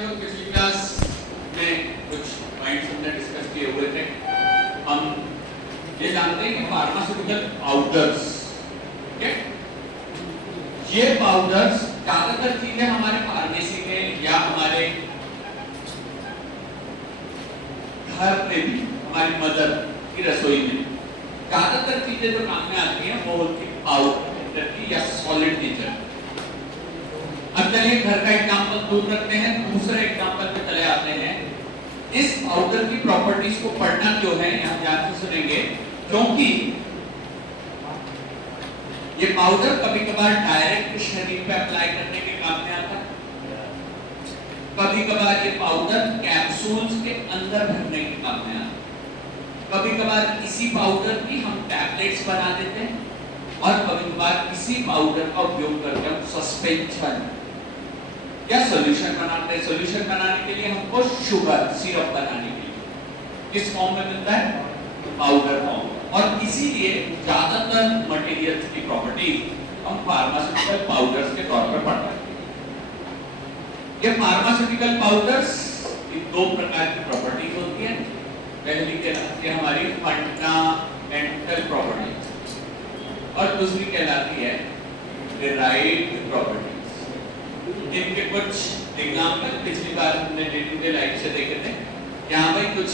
हम लोग पिछली क्लास में कुछ पॉइंट्स हमने डिस्कस किए हुए थे। हम ये जानते हैं कि फार्मास्यूटिकल पाउडर्स, ठीक है, ये पाउडर्स ज्यादातर चीजें हमारे फार्मेसी में या हमारे घर में भी, हमारी मदर की रसोई में ज्यादातर चीजें जो काम में आती हैं वो उनकी पाउडर की या सॉलिड नेचर। अब चलिए घर का एग्जांपल दूर रखते हैं, दूसरे एग्जांपल पे चले आते हैं। इस पाउडर की प्रॉपर्टीज को पढ़ना क्यों है, यहाँ ध्यान से सुनेंगे, क्योंकि ये पाउडर कभी कभार डायरेक्ट शरीर पे अप्लाई करने के काम में आता है, कभी कभार ये पाउडर कैप्सूल्स के अंदर भरने के काम में आता है, कभी कभार इसी पाउडर की हम टैबलेट्स बना देते हैं, और कभी कभार इसी पाउडर का उपयोग करके हम सस्पेंशन या सॉल्यूशन बनाते हैं। सॉल्यूशन बनाने के लिए हमको शुगर सिरप बनाने के लिए किस फॉर्म में मिलता है, पाउडर फॉर्म, और इसीलिए ज्यादातर मटेरियल्स की प्रॉपर्टीज हम फार्मास्यूटिकल पाउडर्स के तौर पर पढ़ते हैं। ये फार्मास्यूटिकल पाउडर्स की दो प्रकार की प्रॉपर्टीज होती है। पहली कहलाती है हमारी फंडामेंटल प्रॉपर्टीज और दूसरी कहलाती है डिराइव्ड प्रॉपर्टीज। इनके कुछ एग्जांपल पिछली बार हमने डे टू डे लाइफ से देखे थे। यहाँ भाई कुछ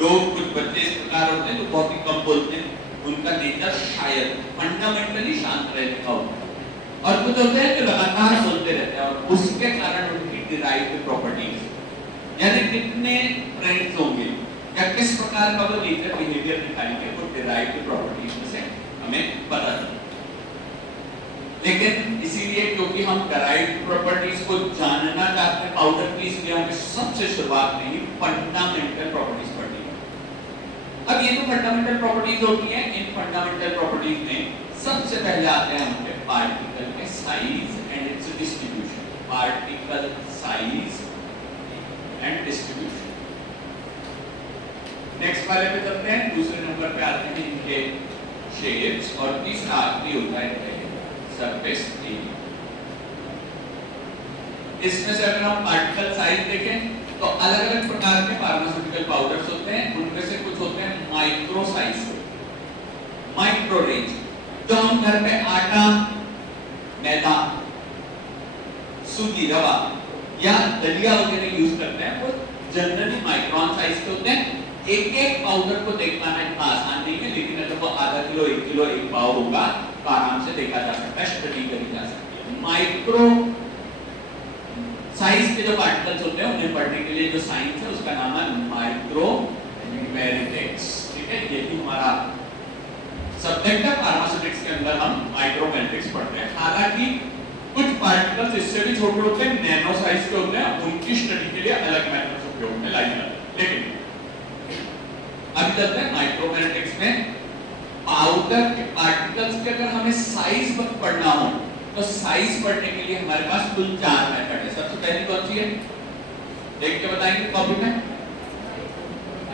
लोग, कुछ बच्चे इस प्रकार होते हैं जो बहुत ही कम बोलते हैं, उनका नेचर शायद फंडामेंटली शांत रहने का होता है, और कुछ होते हैं जो लगातार बोलते रहते हैं और उसके कारण उनकी डिराइव्ड प्रॉपर्टीज, यानी कितने फ्रेंड्स होंगे या किस प्रकार का वो नेचर बिहेवियर दिखाएंगे, वो डिराइव्ड प्रॉपर्टीज में से हमें पता चलता है। लेकिन इसीलिए क्योंकि हम डिराइव्ड प्रॉपर्टीज को जानना चाहते हैं पाउडर की, इसलिए हमें सबसे शुरुआत में ही फंडामेंटल प्रॉपर्टीज पढ़नी है। अब ये तो फंडामेंटल प्रॉपर्टीज होती हैं। इन फंडामेंटल प्रॉपर्टीज में सबसे पहले आते हैं हमारे पार्टिकल के size and it's distribution. Particle size and distribution. Next वाले पे चलते हैं, दूसरे नंबर पे आते हैं इनके शेप्स, और तीसरा आखिरी होता है सरफेस एरिया। इसमें से अगर हम पार्टिकल साइज देखें तो अलग अलग प्रकार के फार्मास्यूटिकल पाउडर्स होते हैं। उनमें से कुछ होते हैं माइक्रो साइज, माइक्रो रेंज, जो हम घर में आटा, मैदा, सूजी, रवा या दलिया वगैरह यूज करते हैं, वो जनरली माइक्रोन साइज के होते हैं। एक एक पाउडर को देख पाना इतना आसान नहीं है, लेकिन अगर वो आधा किलो, 1 किलो, 1 पाव होगा तो आराम से देखा जा सकता है, स्टडी करी जा सकती है। माइक्रो साइज के जो पार्टिकल्स होते हैं उन्हें पढ़ने के लिए जो साइंस है उसका नाम है माइक्रोमैग्नेटिक्स, ठीक है। ये भी हमारा सब्जेक्ट है फार्मास्यूटिक्स के अंदर, हम माइक्रोमैग्नेटिक्स पढ़ते हैं। हालांकि कुछ पार्टिकल्स इससे भी छोटे होते हैं, नैनो साइज के होते हैं, उनकी स्टडी के लिए अलग मेथड्स उपयोग में लाई जाती है। लेकिन अभी चलते हैं माइक्रोमैग्नेटिक्स में। पाउडर के पार्टिकल्स के अगर हमें साइज पढ़ना हो तो साइज पढ़ने के लिए हमारे पास कुल 4 मेथड है। सबसे पहली कौन सी है, देख के बताएंगे कॉपी में,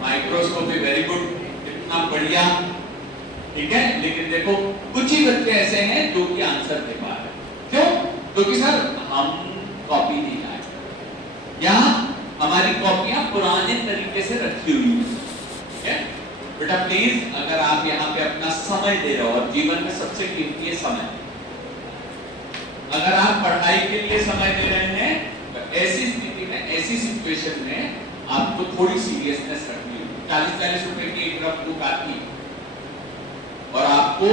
माइक्रोस्कोपी। वेरी गुड, इतना बढ़िया, ठीक है। लेकिन देखो कुछ ही बच्चे ऐसे हैं जो कि आंसर दे पा रहे हैं। क्यों? क्योंकि सर हम कॉपी नहीं लाए, यहाँ हमारी कॉपियां पुराने तरीके से रखी हुई है, ठीक है। बेटा प्लीज, अगर आप यहाँ पे अपना समय दे रहे हो, और जीवन में सबसे कीमती है समय, अगर आप पढ़ाई के लिए समय दे रहे हैं तो ऐसी स्थिति में, ऐसी सिचुएशन में आपको थोड़ी सीरियसनेस रखनी है। 40-40 रुपए की एक रफ बुक आती है और आपको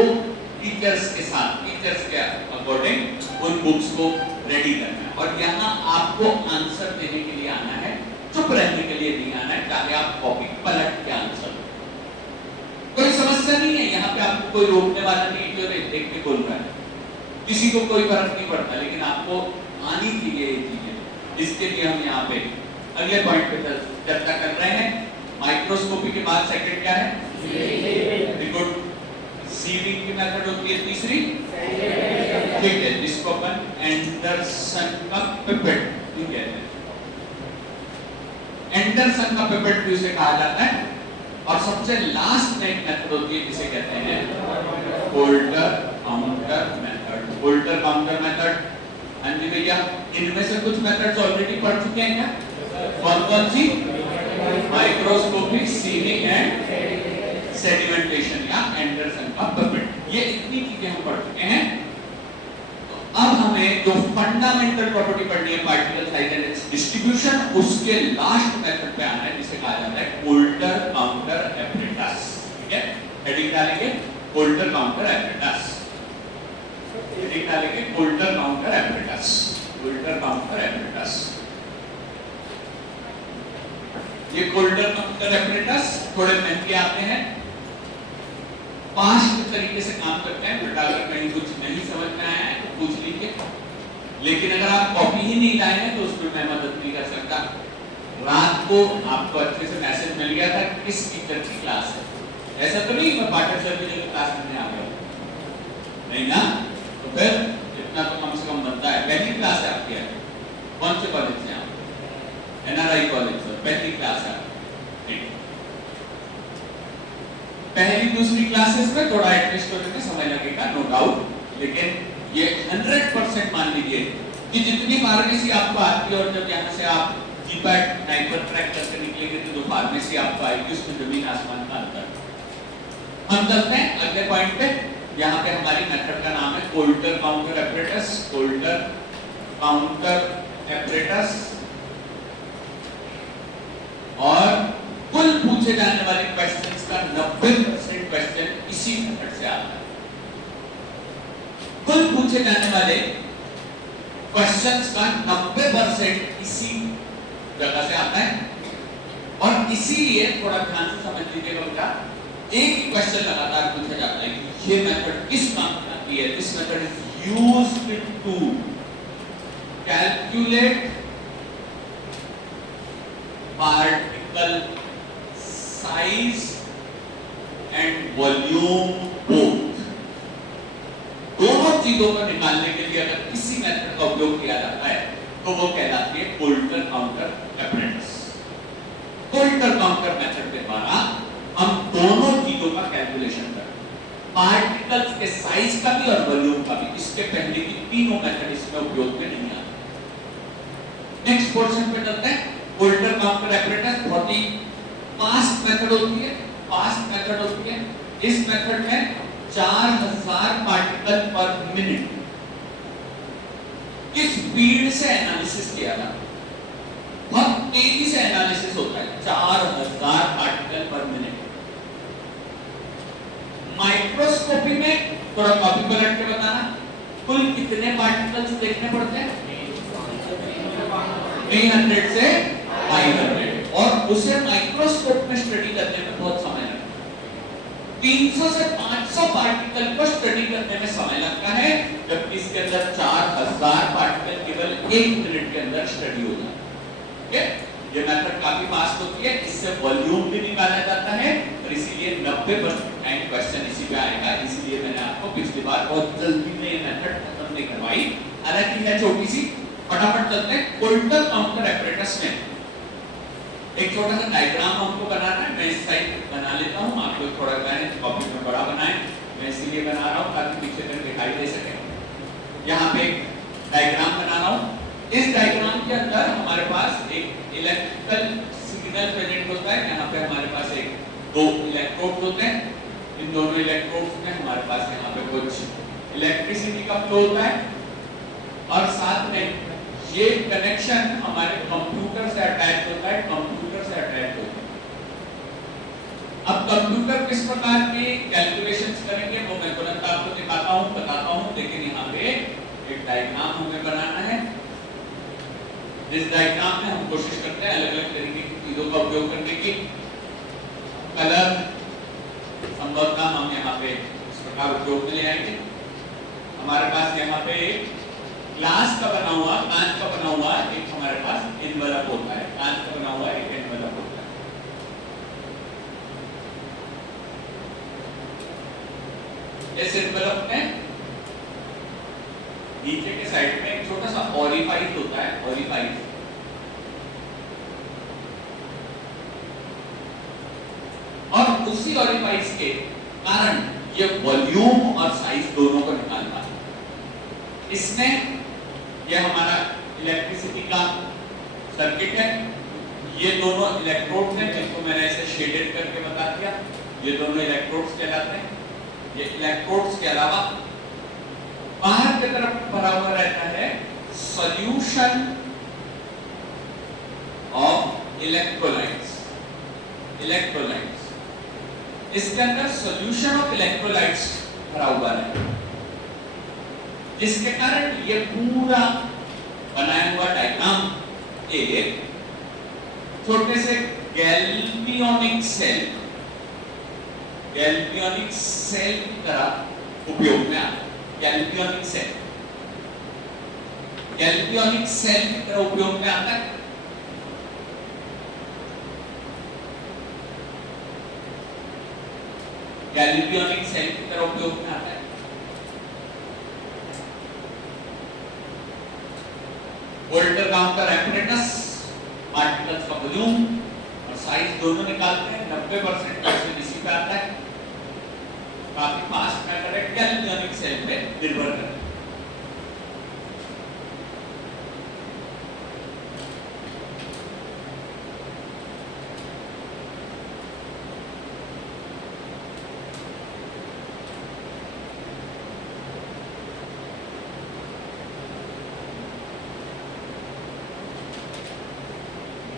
टीचर्स के साथ, टीचर्स के अकॉर्डिंग उन बुक्स को रेडी करना है, और यहाँ आपको आंसर देने के लिए आना है, चुप रहने के लिए नहीं आना है, चाहे आप कॉपी पलट के आंसर। कोई समस्या नहीं है, यहाँ पे आपको कोई रोकने वाला नहीं जो देख के बोल रहा है, किसी को कोई फर्क नहीं पड़ता, लेकिन आपको आनी चाहिए ये चीजें। इसके लिए हम यहाँ पे अगले पॉइंट पे चर्चा कर रहे हैं। माइक्रोस्कोपी के बाद सेकंड क्या है, वेरी गुड, सीविंग की मेथड होती है तीसरी, ठीक है, जिसको अपन एंडरसन का पिपेट कहते हैं। एंडरसन का पिपेट भी उसे कहा जाता है। और सबसे लास्ट में एक मेथड होती है जिसे कहते हैं Coulter counter method. Coulter counter method हाँ जी भैया, इनमें से कुछ मेथड्स ऑलरेडी पढ़ चुके हैं क्या? कौन कौन सी? माइक्रोस्कोपिक सीविंग एंड सेडिमेंटेशन या एंडरसन का पिपेट, ये इतनी चीजें हम पढ़ चुके हैं। तो अब हमें जो फंडामेंटल प्रॉपर्टी पढ़नी है particle size and it's distribution, उसके लास्ट मेथड पे आना है जिसे कहा जाता है कोल्टर काउंटर एपरेटस। ठीक है, हेडिंग डालेंगे कोल्टर काउंटर एपरेटस, हेडिंग डालेंगे Coulter counter apparatus, Coulter counter apparatus. ये कोल्टर काउंटर एपरेटस थोड़े महंगे आते हैं, फास्ट तरीके से काम करते हैं, बेटा अगर कहीं कुछ नहीं समझ में आया है तो पूछ लीजिए, लेकिन अगर आप कॉपी ही नहीं लाए हैं तो उसमें मैं मदद नहीं कर सकता। रात को आपको अच्छे से मैसेज मिल गया था कि किस टीचर की क्लास है, ऐसा तो नहीं मैं पाठक सर की क्लास में आ गया, नहीं ना? तो फिर इतना तो कम से कम बनता है। पहली क्लास है आपकी, कौन से कॉलेज से? एनआरआई कॉलेज से पहली क्लास है। पहली दूसरी क्लासेस में थोड़ा एडजस्ट होने में समय लगेगा, नो डाउट, लेकिन ये 100% मान लीजिए कि जितनी फार्मेसी आपको आती है और जब यहाँ से आप जीपैट टाइपर ट्रैक करके निकलेंगे तो जो फार्मेसी आपको आएगी उसमें जमीन आसमान का अंतर। हम चलते हैं अगले पॉइंट पे। यहाँ पे हमारी मेथड का नाम है Coulter counter apparatus, Coulter counter apparatus. और कुल पूछे जाने वाले क्वेश्चंस का 90% क्वेश्चन इसी मेथड से आता है। कुल पूछे जाने वाले क्वेश्चंस का 90% इसी जगह से आता है, और इसीलिए थोड़ा ध्यान से समझ लीजिएगा बेटा, एक ही क्वेश्चन लगातार पूछा जाता है कि ये मेथड किस काम में आती है। This method is used to calculate particle size and volume both. दोनों चीजों को निकालने के लिए अगर किसी मेथड का उपयोग किया जाता है तो वो कहलाती है Coulter counter apparatus. Coulter counter method के द्वारा हम दोनों चीजों का कैलकुलेशन करते हैं, पार्टिकल्स के साइज का भी और वॉल्यूम का भी। इसके पहले की तीनों मेथड इसमें उपयोग में नहीं आते। नेक्स्ट पोर्शन पे चलते हैं। कोल्टर काउंटर एपरेटस बहुत ही फास्ट मेथड होती है, फास्ट मेथड होती है। इस मेथड में 4000 पार्टिकल पर मिनट की स्पीड से एनालिसिस किया जाता है, बहुत तेजी से एनालिसिस होता है, 4000 पार्टिकल पर मिनट। माइक्रोस्कोपी में थोड़ा कॉपी पलट के बताना, कुल कितने पार्टिकल्स देखने पड़ते हैं? 300 से 500, और उसे माइक्रोस्कोप में स्टडी करने में बहुत समय लगता है। 300 से 500 पार्टिकल को स्टडी करने में समय लगता है, जबकि इसके अंदर 4000 पार्टिकल केवल 1 मिनट के अंदर स्टडी हो जाता है। ये मेथड काफी फास्ट होती है, इससे वॉल्यूम भी निकाला जाता है, और इसीलिए 90% टाइम क्वेश्चन इसी पे आएगा। इसीलिए मैंने आपको पिछली बार बहुत जल्दी में ये मेथड खत्म नहीं करवाई, हालांकि है छोटी सी। फटाफट चलते हैं। कोल्टर काउंटर एपरेटस में एक छोटा सा डायग्राम हमको बनाना है। मैं इस साइड बना लेता हूँ, आप लोग थोड़ा कॉपी में बड़ा बनाएं, मैं इसीलिए बना रहा हूँ ताकि पीछे तक दिखाई दे सके। यहाँ पे एक डायग्राम बना रहा हूँ। इस डायग्राम के अंदर हमारे पास एक इलेक्ट्रिकल सिग्नल प्रेजेंट होता है। यहाँ पे हमारे पास दो इलेक्ट्रोड होते हैं, इन दोनों इलेक्ट्रोड्स में हमारे पास यहाँ पे कुछ इलेक्ट्रिसिटी का फ्लो होता है, और साथ में ये कनेक्शन हमारे कंप्यूटर से अटैच होता है, कंप्यूटर से अटैच होता है। अब कंप्यूटर किस प्रकार की कैलकुलेशंस करेंगे वो मैं तुरंत आपको दिखाता हूँ, बताता हूँ, लेकिन यहाँ पे एक डायग्राम हमें बनाना है। इस डायग्राम में हम कोशिश करते हैं अलग अलग तरीके की चीजों का उपयोग करने की। कलर संभवतः हम यहाँ पे इस प्रकार उपयोग में ले आएंगे। हमारे पास यहाँ पे ग्लास का बना हुआ, कांच का बना हुआ एक हमारे पास एनवलप होता है, कांच का बना हुआ एक एनवलप होता है। इस एनवलप में नीचे के साइड में एक छोटा सा ओरिफाइस होता है, ओरिफाइस। और उसी ओरिफाइस के कारण ये वॉल्यूम और साइज दोनों को निकाल पाता है। इसमें ये हमारा इलेक्ट्रिसिटी का सर्किट है, ये दोनों इलेक्ट्रोड हैं जिनको मैंने ऐसे शेडेड करके बता दिया, ये दोनों इलेक्ट्रोड्स कहलाते हैं। ये इलेक्ट्रोड्स के अलावा बाहर की तरफ भरा हुआ रहता है सॉल्यूशन ऑफ इलेक्ट्रोलाइट्स। इलेक्ट्रोलाइट्स इसके अंदर सॉल्यूशन ऑफ इलेक्ट्रोलाइट्स भरा हुआ है, जिसके कारण ये पूरा बनाया हुआ डायग्राम एक छोटे से गैल्वेनिक सेल की तरह उपयोग में आता है। गैल्वेनिक सेल की तरह उपयोग में आता है। गैल्वेनिक सेल की तरह उपयोग में आता है। वोल्टर काउंटर एपरेटस पार्टिकल्स का वॉल्यूम और साइज दोनों निकालते हैं। 90% क्वेश्चन इसी पे आता है। काफी फास्ट मैटर है, गैल्वेनिक सेल पे निर्भर करता है।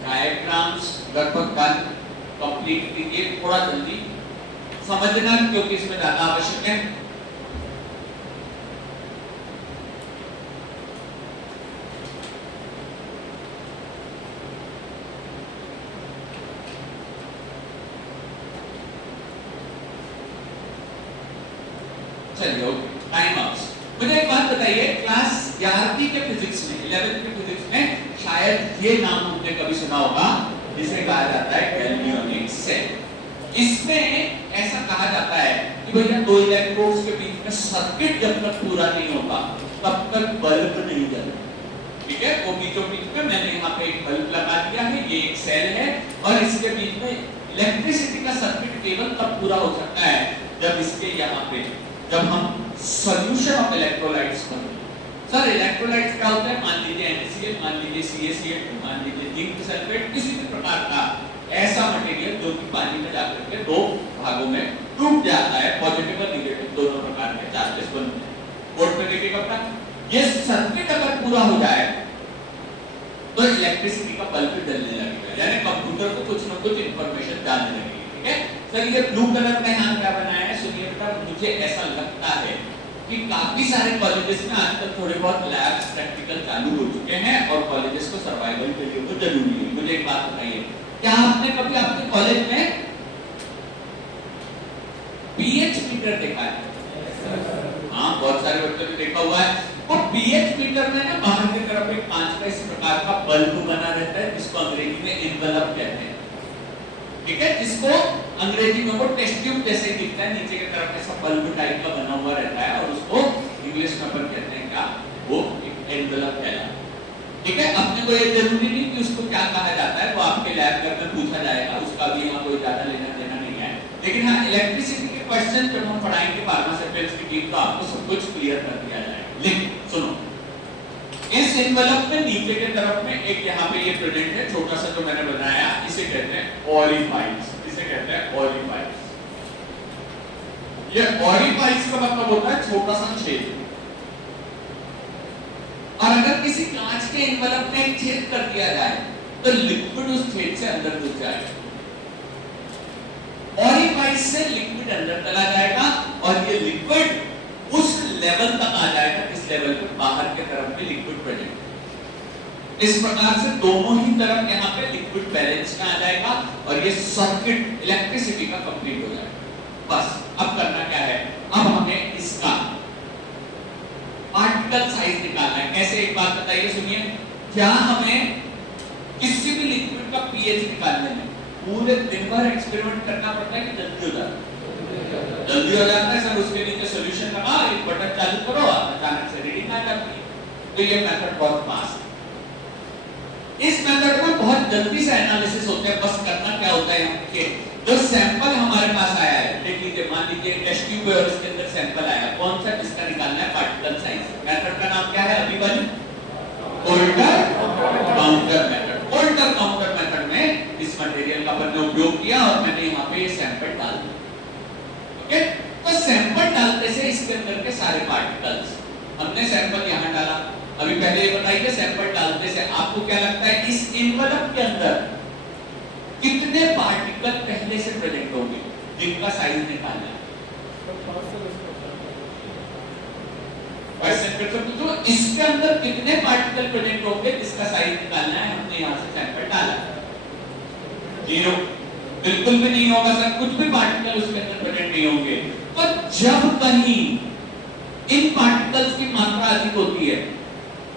डायग्राम्स लगभग डन, कंप्लीट कीजिए, थोड़ा जल्दी समझना क्योंकि इसमें ज्यादा आवश्यक है। चलिए ओके, टाइम अप्स। मुझे एक बात बताइए, क्लास 11वीं के फिजिक्स में, 11th के फिजिक्स में शायद ये नाम हमने कभी सुना होगा, जिसे कहा जाता है गैल्वेनिक सेल। इसमें ऐसा कहा जाता है कि भैया दो इलेक्ट्रोड्स के बीच में सर्किट जब तक पूरा नहीं होता तब तक बल्ब नहीं जलता। ठीक है, वो बीचों बीच में मैंने यहाँ पे एक बल्ब लगा दिया है, ये एक सेल है और इसके बीच में इलेक्ट्रिसिटी का सर्किट केवल तब पूरा हो सकता है जब इसके यहाँ पे जब हम सॉल्यूशन ऑफ इलेक्ट्रोलाइट्स कर। सर इलेक्ट्रोलाइट्स क्या होता है? मान लीजिए NaCl, मान लीजिए CaCl2, मान लीजिए जिंक सल्फेट, किसी भी प्रकार का ऐसा मटेरियल जो कि पानी में जाकर के दो भागों में टूट जाता है, पॉजिटिव और नेगेटिव दोनों प्रकार के चार्जेस बनते हैं। बोर्ड पे देखिए अपना, ये सर्किट अगर पूरा हो जाए तो इलेक्ट्रिसिटी का बल्ब जलने लगेगा, यानी कंप्यूटर को कुछ ना कुछ इंफॉर्मेशन जानने लगेगी। ठीक है सर, ये ब्लू कलर में यहाँ क्या बनाया है सुनिए बेटा। मुझे ऐसा लगता है कि काफी सारे कॉलेजेस में आजकल थोड़े बहुत लैब्स प्रैक्टिकल चालू हो चुके हैं और कॉलेजेस को सर्वाइवल के लिए वो जरूरी है। मुझे एक बात बताइए, क्या आपने कभी आपके कॉलेज में पीएच मीटर देखा है? हाँ, बहुत सारे बच्चों ने देखा हुआ है। और पीएच मीटर में ना बाहर की तरफ एक कांच का इस प्रकार का बल्ब बना रहता है जिसको अंग्रेजी में एनवेलप कहते हैं। ठीक है, जिसको अंग्रेजी में वो टेस्ट ट्यूब जैसे दिखता है, नीचे की तरफ ऐसा बल्ब टाइप का बना हुआ रहता है और उसको इंग्लिश में अपन कहते हैं क्या, वो एक एनवेलप कहलाता है। ठीक है, अपने को ये जरूरी नहीं कि उसको क्या कहा जाता है, वो आपके लैब में पूछा जाएगा, उसका भी यहाँ कोई ज्यादा लेना देना नहीं है। लेकिन हाँ, इलेक्ट्रिसिटी के क्वेश्चन जब हम पढ़ाएंगे फार्मास्यूटिकल्स की टीम, तो आपको सब कुछ क्लियर कर दिया जाएगा। लेकिन सुनो, इस एनवेलप में नीचे के तरफ में एक यहाँ पे ये प्रेजेंट है, छोटा सा जो मैंने बनाया, इसे कहते हैं ऑरिफाइस। इसे कहते हैं ऑरिफाइस। ये ऑरिफाइस का मतलब होता है छोटा सा छेद। और अगर किसी कांच के एनवेलप में एक छेद कर दिया जाए तो लिक्विड उस छेद से अंदर घुस जाएगा। ऑरिफाइस से लिक्विड अंदर चला जाएगा और ये लिक्विड उस लेवल तक आ जाएगा जिस लेवल पे बाहर के तरफ में लिक्विड प्रेजेंट है। इस प्रकार से दोनों ही तरफ यहाँ पे लिक्विड बैलेंस में आ जाएगा और ये सर्किट इलेक्ट्रिसिटी का कंप्लीट हो जाएगा। बस अब करना क्या है, अब हमें इसका पार्टिकल साइज निकालना है। कैसे, एक बात बताइए सुनिए, क्या हमें किसी भी लिक्विड का पीएच निकालने में पूरे दिन भर एक्सपेरिमेंट करना पड़ता है कि जल्दी हो जाता है? जल्दी हो जाता है सर। उसके नीचे सॉल्यूशन लगा, एक बटन चालू करो, अचानक से रीडिंग आ जाती है। तो ये मेथड बहुत फास्ट है। इस मेथड में बहुत जल्दी से एनालिसिस होते हैं। बस करना क्या होता है, कि जो सैंपल हमारे पास आया है, देख लीजिए, मान लीजिए टेस्ट ट्यूब है और इसके अंदर सैंपल आया, कौन सा, किसका निकालना है, पार्टिकल साइज। मेथड का नाम क्या है, अभी वाली Coulter counter method. Coulter counter method में इस मटेरियल का अपन ने उपयोग किया और मैंने यहाँ पे ये सैंपल डाल दिया। ओके, तो सैंपल डालते से इसके अंदर के सारे पार्टिकल्स, हमने सैंपल यहाँ डाला। अभी पहले ये बताइए सैंपल डालते से आपको क्या लगता है इस एनवलप के अंदर कितने पार्टिकल पहले से प्रेजेंट होंगे जिनका साइज निकालना है? तो इसके अंदर कितने पार्टिकल प्रेजेंट होंगे जिसका साइज निकालना है? हमने यहाँ से सैंपल डाला, 0, बिल्कुल भी नहीं होगा सर, कुछ भी पार्टिकल उसके अंदर प्रेजेंट नहीं होंगे। तो जब कहीं इन पार्टिकल्स की मात्रा अधिक होती है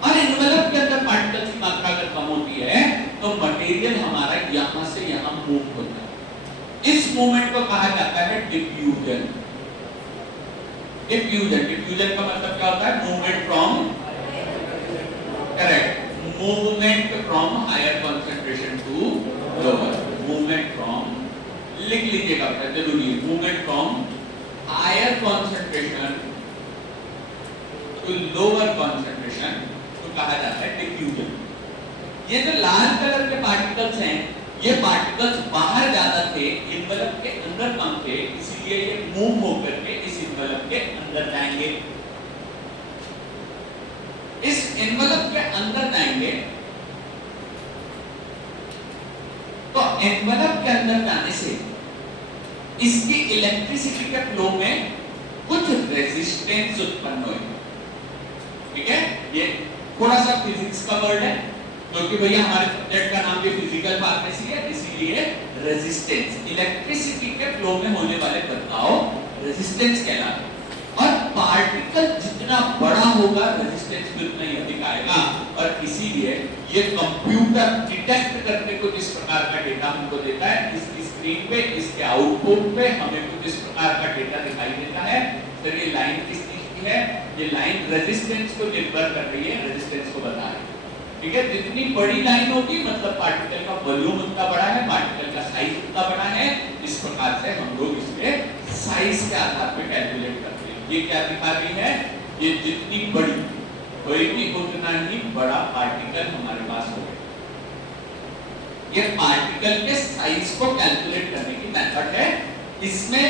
और एनवलप के अंदर पार्टिकल्स की मात्रा अगर कम होती है तो मटेरियल हमारा यहां से यहां मूव होता है। इस मूवमेंट को कहा जाता है डिफ्यूजन। डिफ्यूजन का मतलब क्या होता है? Movement from, correct, movement from higher concentration to lower, movement from, लिख लीजिएगा बेटा जरूरी है, movement from higher concentration to lower concentration तो कहा जाता है डिफ्यूजन। ये जो लाल कलर के पार्टिकल्स हैं, ये पार्टिकल्स बाहर ज्यादा थे, एनवलप के अंदर कम थे, इसलिए ये मूव होकर के इस एनवलप के अंदर जाएंगे। इस एनवलप के अंदर जाएंगे तो एनवलप के अंदर जाने से इसकी इलेक्ट्रिसिटी के फ्लो में कुछ रेजिस्टेंस उत्पन्न होगी। ठीक है, ये थोड़ा सा फिजिक्स का वर्ड है क्योंकि भैया हमारे सब्जेक्ट का नाम भी फिजिकल फार्मेसी है, इसीलिए रेजिस्टेंस, इलेक्ट्रिसिटी के फ्लो में होने वाले बदलाव रेजिस्टेंस कहलाते हैं। और पार्टिकल जितना बड़ा होगा रेजिस्टेंस भी उतना ही अधिक आएगा और इसीलिए ये कंप्यूटर डिटेक्ट करने को जिस प्रकार का डेटा हमको देता है, इसकी स्क्रीन पे, इसके आउटपुट पे हमें कुछ इस प्रकार का डेटा दिखाई देता है। तो ये लाइन किस चीज की है? ये लाइन रेजिस्टेंस को निर्भर कर रही है, रेजिस्टेंस को बता रही है। ठीक है, जितनी बड़ी लाइन होगी मतलब पार्टिकल का वॉल्यूम उतना बड़ा है, पार्टिकल का साइज उतना बड़ा है। इस प्रकार से हम लोग इसके साइज के आधार पर कैलकुलेट करते हैं। ये क्या दिखा रही है? ये जितनी बड़ी होगी उतना ही बड़ा पार्टिकल हमारे पास होगा। ये पार्टिकल के साइज को कैलकुलेट करने की मेथड है, इसमें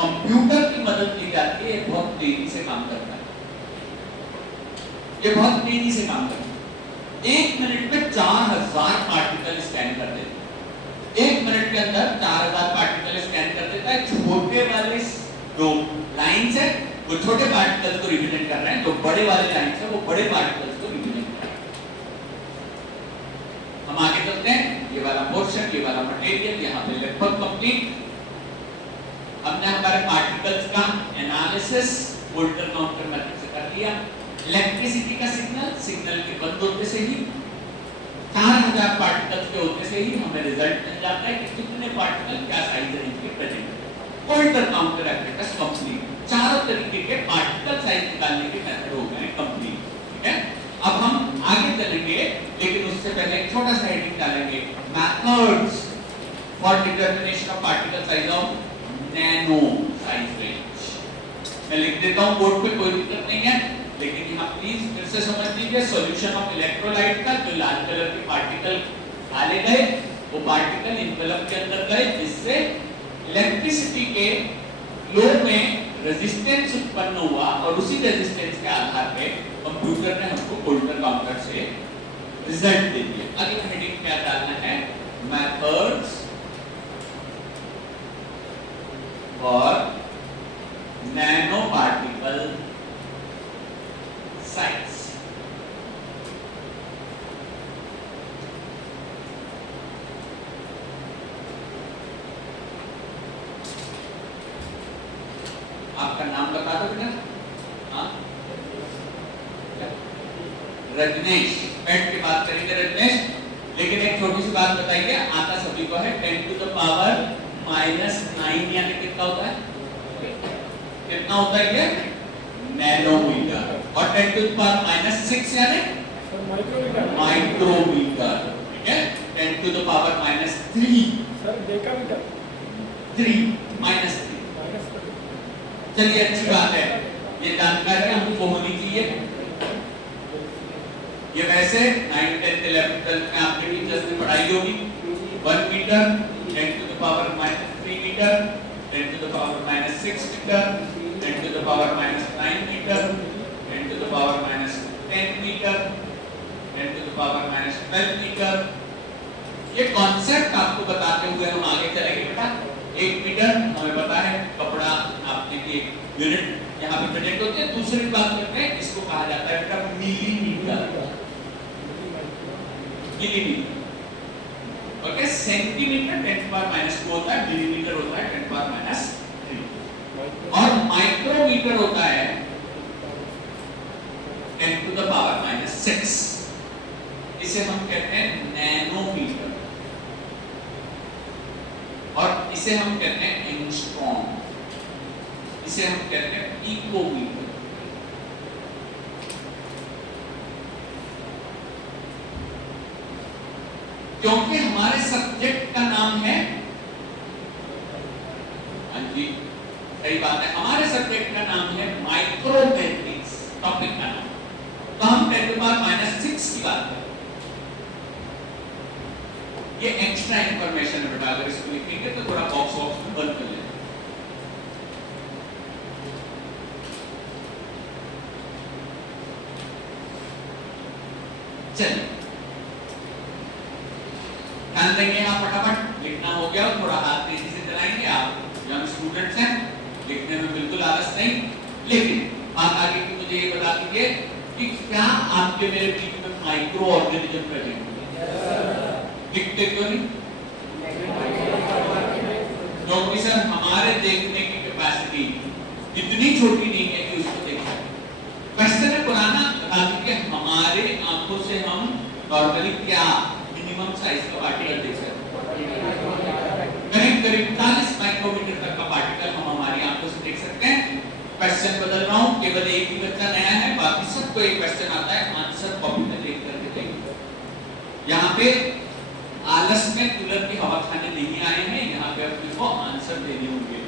कंप्यूटर की मदद ली जाती है। ये बहुत तेजी से काम करता है, ये बहुत तेजी से काम करता है। 1 मिनट में 4000 पार्टिकल स्कैन कर देता है। 1 मिनट के अंदर 4000 पार्टिकल स्कैन कर देता है। छोटे वाले जो लाइंस है वो छोटे पार्टिकल्स को रिप्रेजेंट कर रहे हैं, जो बड़े वाले लाइंस है वो बड़े पार्टिकल्स को रिप्रेजेंट कर रहे हैं। हम आगे चलते हैं। ये वाला पोर्शन, ये वाला मटेरियल यहाँ पे लगभग कंप्लीट। हमने हमारे पार्टिकल्स का एनालिसिस कोल्टर काउंटर मेथड से कर लिया। इलेक्ट्रिसिटी का सिग्नल के बंद होते से ही 4000 पार्टिकल्स के होते से ही हमें रिजल्ट मिल जाता है कि कितने पार्टिकल क्या साइज रेंज के प्रेजेंट है। Coulter counter apparatus complete. चारों तरीके के पार्टिकल साइज निकालने के मेथड हो गए कंप्लीट। ठीक है, अब हम आगे चलेंगे, लेकिन उससे पहले एक छोटा सा हेडिंग डालेंगे, methods for determination of particle size of nano size range. मैं लिख देता हूं बोर्ड पे, कोई दिक्कत नहीं है, लेकिन यहाँ प्लीज फिर से समझ लीजिए। सॉल्यूशन ऑफ इलेक्ट्रोलाइट का जो लाल कलर के पार्टिकल डाले गए वो पार्टिकल एनवलप के अंदर गए, जिससे इलेक्ट्रिसिटी के फ्लो में रेजिस्टेंस उत्पन्न हुआ और उसी रेजिस्टेंस के आधार पे कंप्यूटर ने हमको कोल्टर काउंटर से रिजल्ट दे दिया। अगला हेडिंग क्या डालना है? Methods for nano particle size. आपका नाम बता दो बेटा। हाँ, रजनीश। पेट की बात करेंगे रजनीश, लेकिन एक छोटी सी बात बताइए, आता सभी को है 10 टू द पावर -9 यानी कितना होता है? कितना होता है ये? नैनोमीटर। और 10 टू द पावर -6 यानी माइक्रोमीटर। ठीक है, 10 to the power -3 sir decametre. 3 -3। चलिए अच्छी बात है, ये जानकारी हमको होनी चाहिए। ये वैसे 9th 10th 11th 12th में आपके टीचर्स ने पढ़ाई होगी। 1 metre 10 to the power -3 metre 10 to the power -6 metre 10 to the power -9 metre 10 to the power -10 metre 10 to the power -12 metre. ये कॉन्सेप्ट आपको बताते हुए हम आगे चलेंगे बेटा। 1 मीटर हमें पता है कपड़ा नापने की यूनिट यहाँ पे प्रेजेंट होती है। दूसरी बात करते हैं, इसको कहा जाता है बेटा मिलीमीटर। Millimetre okay. सेंटीमीटर 10⁻² होता है, मिलीमीटर होता है 10⁻3 और माइक्रोमीटर होता है 10⁻⁻6। इसे हम कहते हैं नैनोमीटर और इसे हम कहते हैं एंगस्ट्रॉम, इसे हम कहते हैं पिकोमीटर। क्योंकि हमारे सब्जेक्ट का नाम है, हाँ जी सही बात है, हमारे सब्जेक्ट का नाम है माइक्रोमेट्रिक्स, टॉपिक का नाम। तो हम 10⁻⁻6 की बात करें। ये एक्स्ट्रा इंफॉर्मेशन है बेटा, अगर इसको लिखेंगे तो थोड़ा बॉक्स में बंद कर लेना। चलिए ध्यान देंगे आप, फटाफट लिखना हो गया, थोड़ा हाथ तेजी से चलाएंगे। आप यंग स्टूडेंट्स हैं, लिखने में बिल्कुल आलस नहीं। लेकिन बात आगे की मुझे ये बता दीजिए कि क्या आपके मेरे बीच में माइक्रो ऑर्गेनिज्म प्रेजेंट है? दिखते क्यों नहीं? क्योंकि सर हमारे देखने की कैपेसिटी इतनी छोटी नहीं है कि उसको देख सके। क्वेश्चन है पुराना, बता दीजिए हमारे आंखों से हम नॉर्मली क्या मिनिमम साइज का पार्टिकल देख सकते हैं? करीब 40 माइक्रोमीटर तक का पार्टिकल हम हमारी आंखों से देख सकते हैं। क्वेश्चन बदल रहा हूं, केवल एक ही बच्चा नया है, बाकी सबको एक क्वेश्चन आता है, आंसर कॉपी में लिख करके देखिए। यहाँ पे आलस में कूलर की हवा खाने नहीं आए हैं, यहाँ पे अपने को आंसर देने होंगे।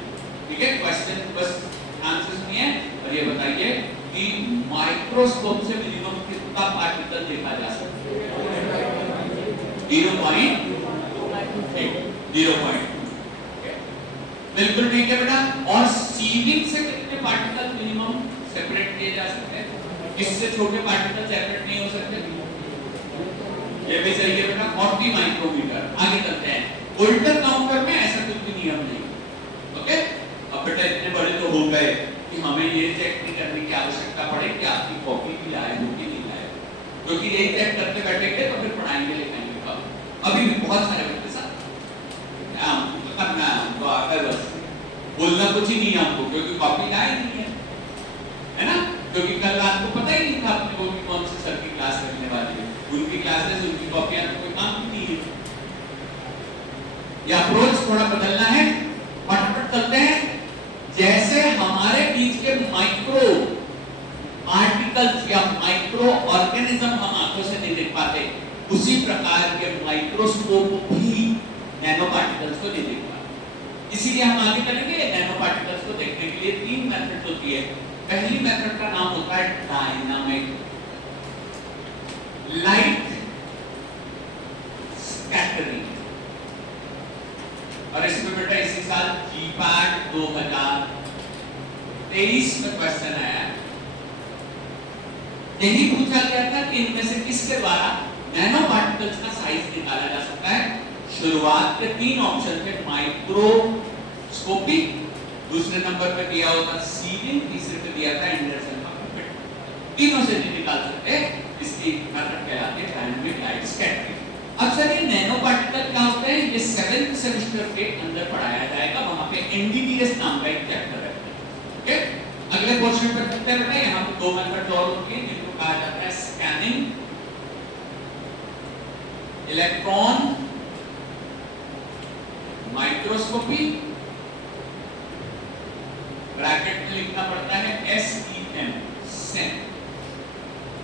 ठीक है, क्वेश्चन बस ध्यान से सुनिए और ये बताइए कि माइक्रोस्कोप से मिनिमम कितना पार्टिकल देखा जा सकता है? 0.2। बिल्कुल ठीक है बेटा। और सीविंग से कितने पार्टिकल मिनिमम सेपरेट किए जा सकते हैं? इससे छोटे पार्टिकल सेपरेट नहीं हो सकते। ये भी सही है बेटा, 40 माइक्रोमीटर। आगे चलते हैं, वोल्टर काउंटर में ऐसा कुछ भी नियम नहीं। ओके, अब बेटा इतने बड़े तो हो गए कि हमें ये चेक नहीं करने की आवश्यकता पड़े कि आपकी कॉपी भी लाए हो कि नहीं लाए, क्योंकि यही चेक करते बैठेंगे तो फिर पढ़ाएंगे लिखाएंगे कब? अभी भी बहुत सारे बच्चे साथ करना है हमको, आकर बस बोलना कुछ ही नहीं है हमको, क्योंकि कॉपी लाए नहीं है ना? क्योंकि कल रात को पता ही नहीं था अपने को कि कौन सी सर की क्लास लगने वाली है। उनकी क्लासेस, उनकी कॉपियां तो कोई काम नहीं है। ये अप्रोच थोड़ा बदलना है। फटाफट चलते हैं। जैसे हमारे बीच के माइक्रो पार्टिकल्स या माइक्रो ऑर्गेनिज्म हम आंखों से नहीं देख पाते, उसी प्रकार के माइक्रोस्कोप भी नैनो पार्टिकल्स को नहीं देख पाते। इसीलिए हम आगे चलेंगे। नैनो पार्टिकल्स को देखने के लिए 3 मेथड होती है। पहली मेथड का नाम होता है डायनामिक लाइट स्कैटरिंग, और इसमें बेटा इसी साल GPAT 2023 में क्वेश्चन आया। यही पूछा गया था कि इनमें से किसके द्वारा नैनो पार्टिकल्स का साइज निकाला जा सकता है। शुरुआत के 3 ऑप्शन थे, माइक्रोस्कोपी, दूसरे नंबर पे दिया होता सीविंग, तीसरे पे दिया था एंडरसन का पिपेट। तीनों से नहीं निकाल सकते, इसकी मेथड कहलाती है डायनामिक लाइट स्कैटरिंग। अब सर ये नैनो पार्टिकल क्या होते हैं? ये 7th सेमेस्टर के अंदर पढ़ाया जाएगा, वहां पे NDDS नाम का एक चैप्टर है। ओके, अगले पोर्शन पर चलते हैं बेटा। यहाँ पे 2 मेथड और होती है जिनको कहा जाता है स्कैनिंग, इलेक्ट्रॉन माइक्रोस्कोपी, ब्रैकेट में लिखना पड़ता है SEM, सेम।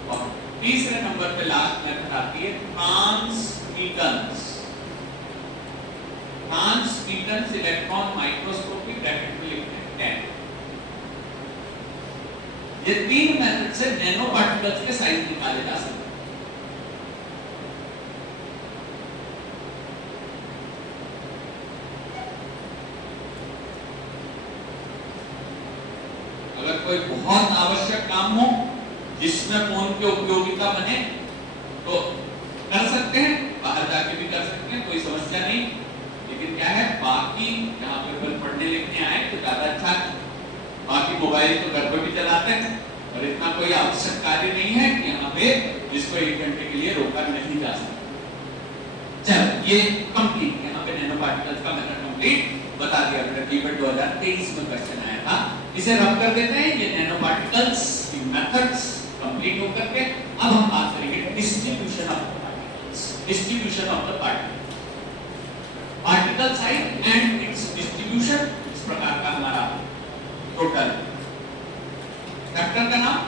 और तीसरे नंबर पे लास्ट मेथड आती है transmittance. Transmittance electron microscopy, bracket में लिखते हैं 10। ये 3 मेथड से नैनो पार्टिकल्स के साइज निकाले जा सकते हैं। कोई बहुत आवश्यक काम हो जिसमें फोन की उपयोगिता बने तो कर सकते हैं, बाहर जाके भी कर सकते हैं, कोई समस्या नहीं। लेकिन क्या है, बाकी यहाँ पर बस पढ़ने लिखने आए तो ज्यादा अच्छा है। बाकी मोबाइल तो घर पर भी चलाते हैं और इतना कोई आवश्यक कार्य नहीं है कि यहाँ पे जिसको 1 घंटे के लिए रोका नहीं जा सकता। चल ये कंप्लीट, यहाँ पे नैनो पार्टिकल्स का मैंने कंप्लीट बता दिया। बेटा कीवर्ड 2023 में क्वेश्चन आया था, इसे रब कर देते हैं। ये नैनो पार्टिकल्स की मेथड्स कंप्लीट होकर के अब हम बात करेंगे distribution of the particles. Distribution of the particle size and it's distribution. इस प्रकार का हमारा टोटल चैप्टर का नाम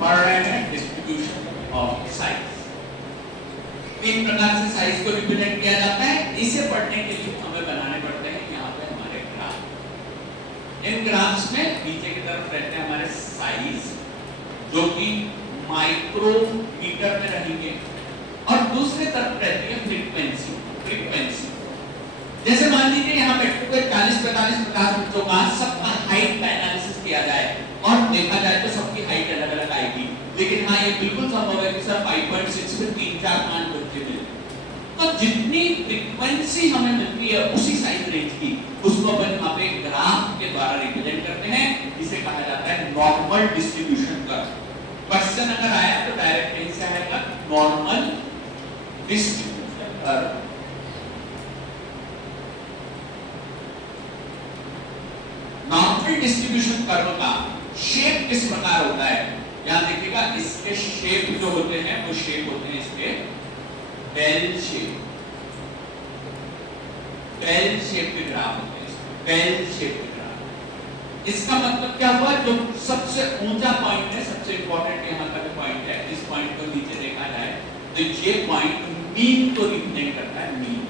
पढ़ रहे हैं डिस्ट्रीब्यूशन ऑफ साइज। तीन प्रकार से साइज को रिप्रेजेंट किया जाता है। इसे पढ़ने के लिए हमें बनाने पड़ते हैं यहाँ पे हमारे ग्राफ। इन ग्राफ्स में नीचे की तरफ रहते हैं हमारे साइज जो कि माइक्रोमीटर में रहेंगे और दूसरी तरफ रहती है फ्रीक्वेंसी। फ्रीक्वेंसी जैसे मान लीजिए यहाँ पे 40, 45, 50 बच्चों का सबका हाइट का एनालिसिस किया जाए और देखा जाए तो सबकी हाइट अलग अलग आएगी। लेकिन हाँ ये बिल्कुल संभव है कि सर 5.6 में 3-4-5 बच्चे मिले, तो जितनी फ्रीक्वेंसी हमें मिलती है उसी साइज रेंज की, उसको अपन यहाँ पे ग्राफ के द्वारा रिप्रेजेंट करते हैं। इसे कहा जाता है नॉर्मल डिस्ट्रीब्यूशन कर्व। क्वेश्चन अगर आया तो डायरेक्ट यहीं से आएगा normal distribution curve. Normal distribution curve का शेप किस प्रकार होता है, यहां देखिएगा। इसके शेप जो होते हैं वो शेप होते हैं इसके बेल शेप। बेल शेप के ग्राफ होते हैं, बेल शेप के ग्राफ। इसका मतलब क्या हुआ, जो सबसे ऊंचा पॉइंट है, सबसे इंपॉर्टेंट यहाँ का जो पॉइंट है, इस पॉइंट को नीचे देखा जाए तो ये पॉइंट मीन को रिप्रेजेंट करता है। मीन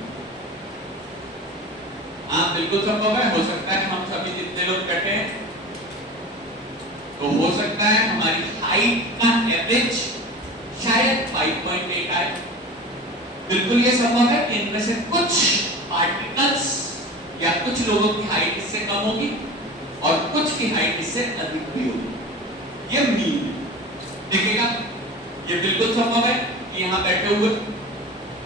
आप बिल्कुल संभव है, हो सकता है हम सभी जितने लोग बैठे हैं तो हो सकता है हमारी हाइट का एवरेज शायद 5.8 आए। बिल्कुल ये संभव है कि इनमें से कुछ पार्टिकल्स या कुछ लोगों की हाइट इससे कम होगी और कुछ की हाइट इससे अधिक भी होगी। ये मीन देखिएगा, ये बिल्कुल संभव है कि यहाँ बैठे हुए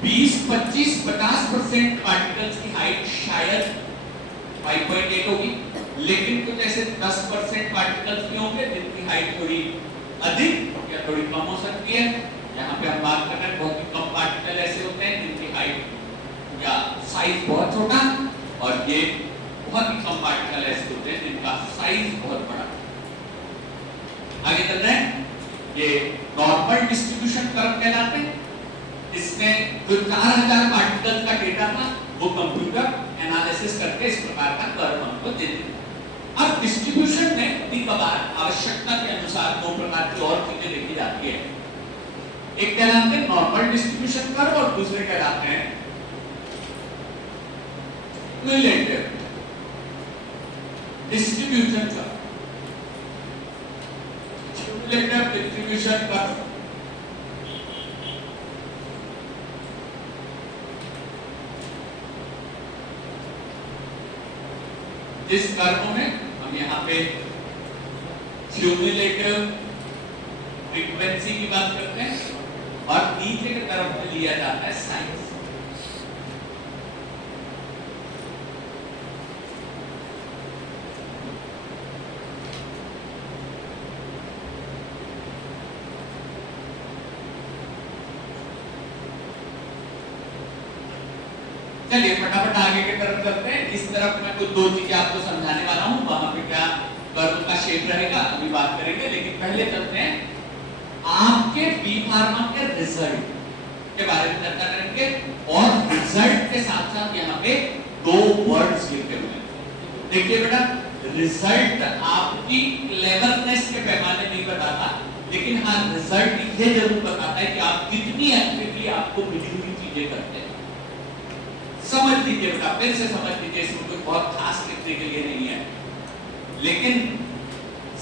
20, 25, 50% पार्टिकल्स की हाइट शायद 5.8 होगी, लेकिन कुछ ऐसे 10% पार्टिकल्स भी होंगे जिनकी हाइट थोड़ी अधिक या थोड़ी कम हो सकती है। यहाँ पे हम बात कर रहे हैं बहुत ही कम पार्टिकल ऐसे होते हैं जिनकी हाइट या साइज बहुत छोटा, और ये बहुत ही कम पार्टिकल ऐसे होते हैं जिनका साइज बहुत बड़ा। आगे चल रहे हैं, ये नॉर्मल डिस्ट्रीब्यूशन कर्व कहलाते हैं। इसमें जो 4000 पार्टिकल्स का डेटा था वो कंप्यूटर एनालिसिस करके इस प्रकार का कर्व हमको दे देता। अब डिस्ट्रीब्यूशन में कभी कभार आवश्यकता के अनुसार दो प्रकार की और चीजें देखी जाती है। एक कहलाते हैं नॉर्मल डिस्ट्रीब्यूशन कर्व और दूसरे कहलाते हैं cumulative distribution curve. Cumulative distribution curve इस कर्व में हम यहाँ पे क्युमुलेटिव फ्रीक्वेंसी की बात करते हैं और नीचे की तरफ में लिया जाता है साइज। चलिए फटाफट आगे की तरफ चलते हैं। इस तरफ मैं कुछ दो चीजें आपको समझाने वाला हूं, वहां पे क्या कर्व का शेप रहेगा अभी बात करेंगे। लेकिन पहले चलते हैं आपके बी फार्मा के रिजल्ट के बारे में चर्चा करेंगे और रिजल्ट के साथ साथ यहाँ पे दो वर्ड्स लिखे हुए हैं। देखिए बेटा, रिजल्ट आपकी क्लेवरनेस के पैमाने नहीं बताता, लेकिन हाँ रिजल्ट ये जरूर बताता है कि आप कितनी एक्टिवली आपको मिली हुई चीजें करते हैं। समझ लीजिए बेटा, फिर से समझ लीजिए, इसमें कोई बहुत खास लिखने के लिए नहीं है। लेकिन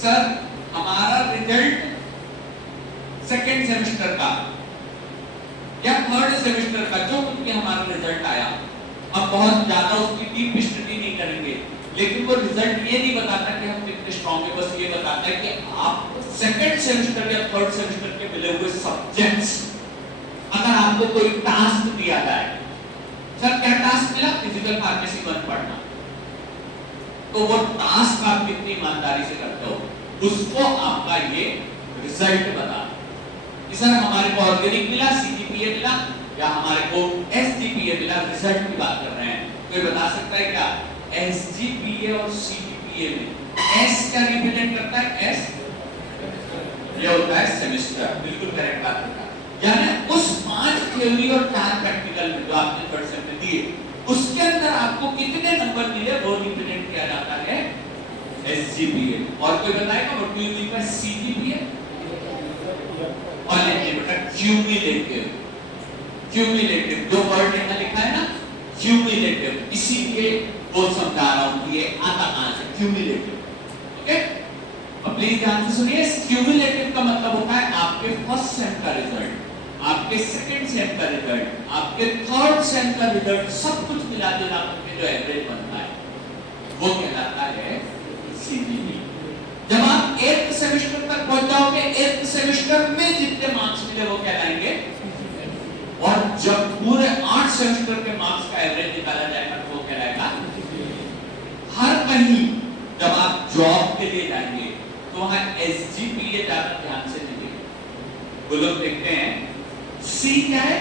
सर हमारा रिजल्ट सेकेंड सेमेस्टर का या थर्ड सेमेस्टर का जो कुछ भी हमारा रिजल्ट आया, अब बहुत ज्यादा उसकी डीप स्टडी नहीं करेंगे, लेकिन वो रिजल्ट ये नहीं बताता कि हम कितने स्ट्रांग है, बस ये बताता है कि आप सेकंड सेमेस्टर या थर्ड सेमेस्टर के मिले हुए सब्जेक्ट्स, अगर आपको कोई टास्क दिया जाए, सर क्या टास्क मिला, फिजिकल फार्मेसी 1 पढ़ना, तो वो टास्क आप कितनी ईमानदारी से करते हो, उसको आपका ये रिजल्ट बता। कि सर हमारे को ऑर्गेनिक मिला, सीजीपीए मिला, या हमारे को एसजीपीए मिला, रिजल्ट की बात कर रहे हैं। कोई बता सकता है क्या एसजीपीए और सीजीपीए में एस क्या रिप्रेजेंट करता है? एस ये होता है सेमेस्टर, बिल्कुल करेक्ट बात है। यानी उस 5 थ्योरी और 4 प्रैक्टिकल में जो आपने थर्ड सेम में दिए, उसके अंदर आपको कितने नंबर मिले वो रिप्रेजेंट किया जाता है एसजीपीए। और कोई बताएगा what do you mean by CGPA? और ये बेटा क्यूमुलेटिव, क्यूमुलेटिव जो वर्ड यहां लिखा है ना क्यूमुलेटिव, इसीलिए वो समझा रहा हूं कि ये आता कहां से, क्यूमुलेटिव। ओके, अब प्लीज ध्यान से सुनिए, क्यूमुलेटिव का मतलब होता है आपके फर्स्ट सेम का रिजल्ट, आपके सेकंड सेम का रिजल्ट, आपके थर्ड सेम का रिजल्ट, सब कुछ मिला जुला करके जो एवरेज बनता है वो कहलाता है सीजीपी। जब आप 8th सेमेस्टर तक पहुंच जाओगे, 8th सेमेस्टर में जितने मार्क्स मिले वो कहलाएंगे, और जब पूरे 8 सेमेस्टर के मार्क्स का एवरेज निकाला जाएगा तो वो कहलाएगा। हर कहीं जब आप जॉब के लिए जाएंगे तो वहां एसजीपीए ज्यादा ध्यान से नहीं देखेंगे, वो लोग देखते हैं सी क्या है,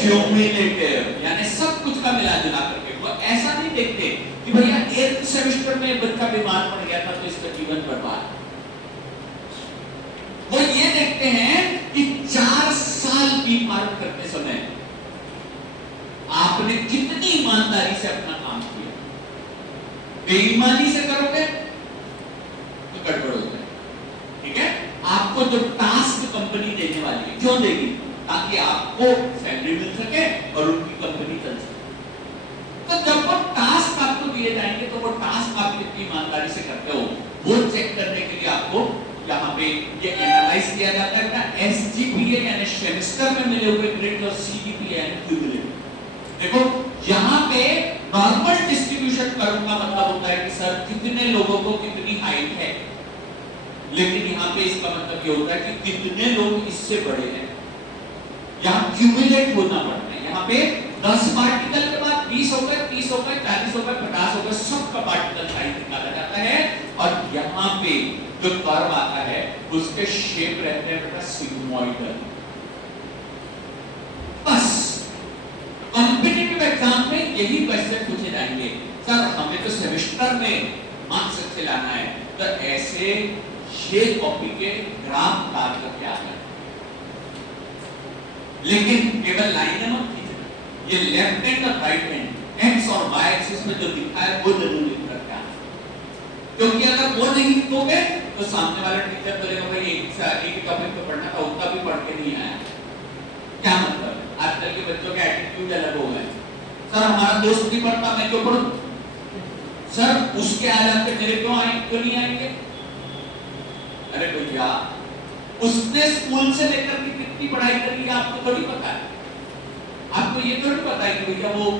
क्यूमुलेटिव, यानी सब कुछ का मिला जुला करके। वो ऐसा नहीं देखते कि भैया 8th सेमेस्टर में बच्चा बीमार पड़ गया था तो इसका जीवन बर्बाद। वो ये देखते हैं कि 4 साल बीमार करते समय आपने कितनी ईमानदारी से अपना काम किया। बेईमानी से करोगे तो गड़बड़ हो जाए, ठीक है। आपको जो टास्क कंपनी देने वाली है, क्यों देगी? ताकि आपको सैलरी मिल सके और उनकी कंपनी चल सके। तो जब वो टास्क आपको दिए जाएंगे तो वो टास्क आप कितनी ईमानदारी से करते हो वो चेक करने के लिए आपको यहाँ पे ये एनालाइज किया जाता है ना, एसजीपीए यानी सेमेस्टर में मिले हुए ग्रेड और सीजीपीए यानी क्यूमुलेटिव। देखो यहाँ पे नॉर्मल डिस्ट्रीब्यूशन कर्व का मतलब होता है कि सर कितने लोगों को कितनी हाइट है, लेकिन यहाँ पे इसका मतलब ये होता है कि कितने लोग इससे बड़े हैं। यहाँ क्यूमुलेट होना पड़ता है। यहाँ पे 10 पार्टिकल के बाद 20 हो गए, 30 हो गए, 40 हो गए, 50 हो गए, सबका पार्टिकल साइज निकाला जाता है। और यहाँ पे जो कर्व आता है उसके शेप रहते हैं बेटा सिग्मोइडल। बस कॉम्पिटिटिव एग्जाम में यही क्वेश्चन पूछे जाएंगे, सर हमें तो सेमेस्टर में मार्क्स अच्छे लाना है, तो ऐसे 6 कॉपी के ग्राफ उतार करके आ गए, लेकिन केवल लाइनें मत खींचना, ये लेफ्ट हैंड और राइट हैंड एक्स और वाई एक्सिस में जो लिखा है वो जरूर लिख करके आना, क्योंकि अगर वो नहीं लिखोगे तो सामने वाला टीचर बोलेगा भाई एक टॉपिक पे पढ़ना था उतना भी पढ़ के नहीं आया। क्या मतलब? आजकल के बच्चों के एटीट्यूड अलग हो गए। सर हमारा दोस्त नहीं पढ़ता, मैं क्यों पढ़ूं? सर उसके आ जाते मेरे क्यों नहीं आएंगे? अरे भैया उसने स्कूल से लेकर के कितनी पढ़ाई करी है आपको थोड़ी पता है। आपको ये थोड़ी पता है कि भैया वो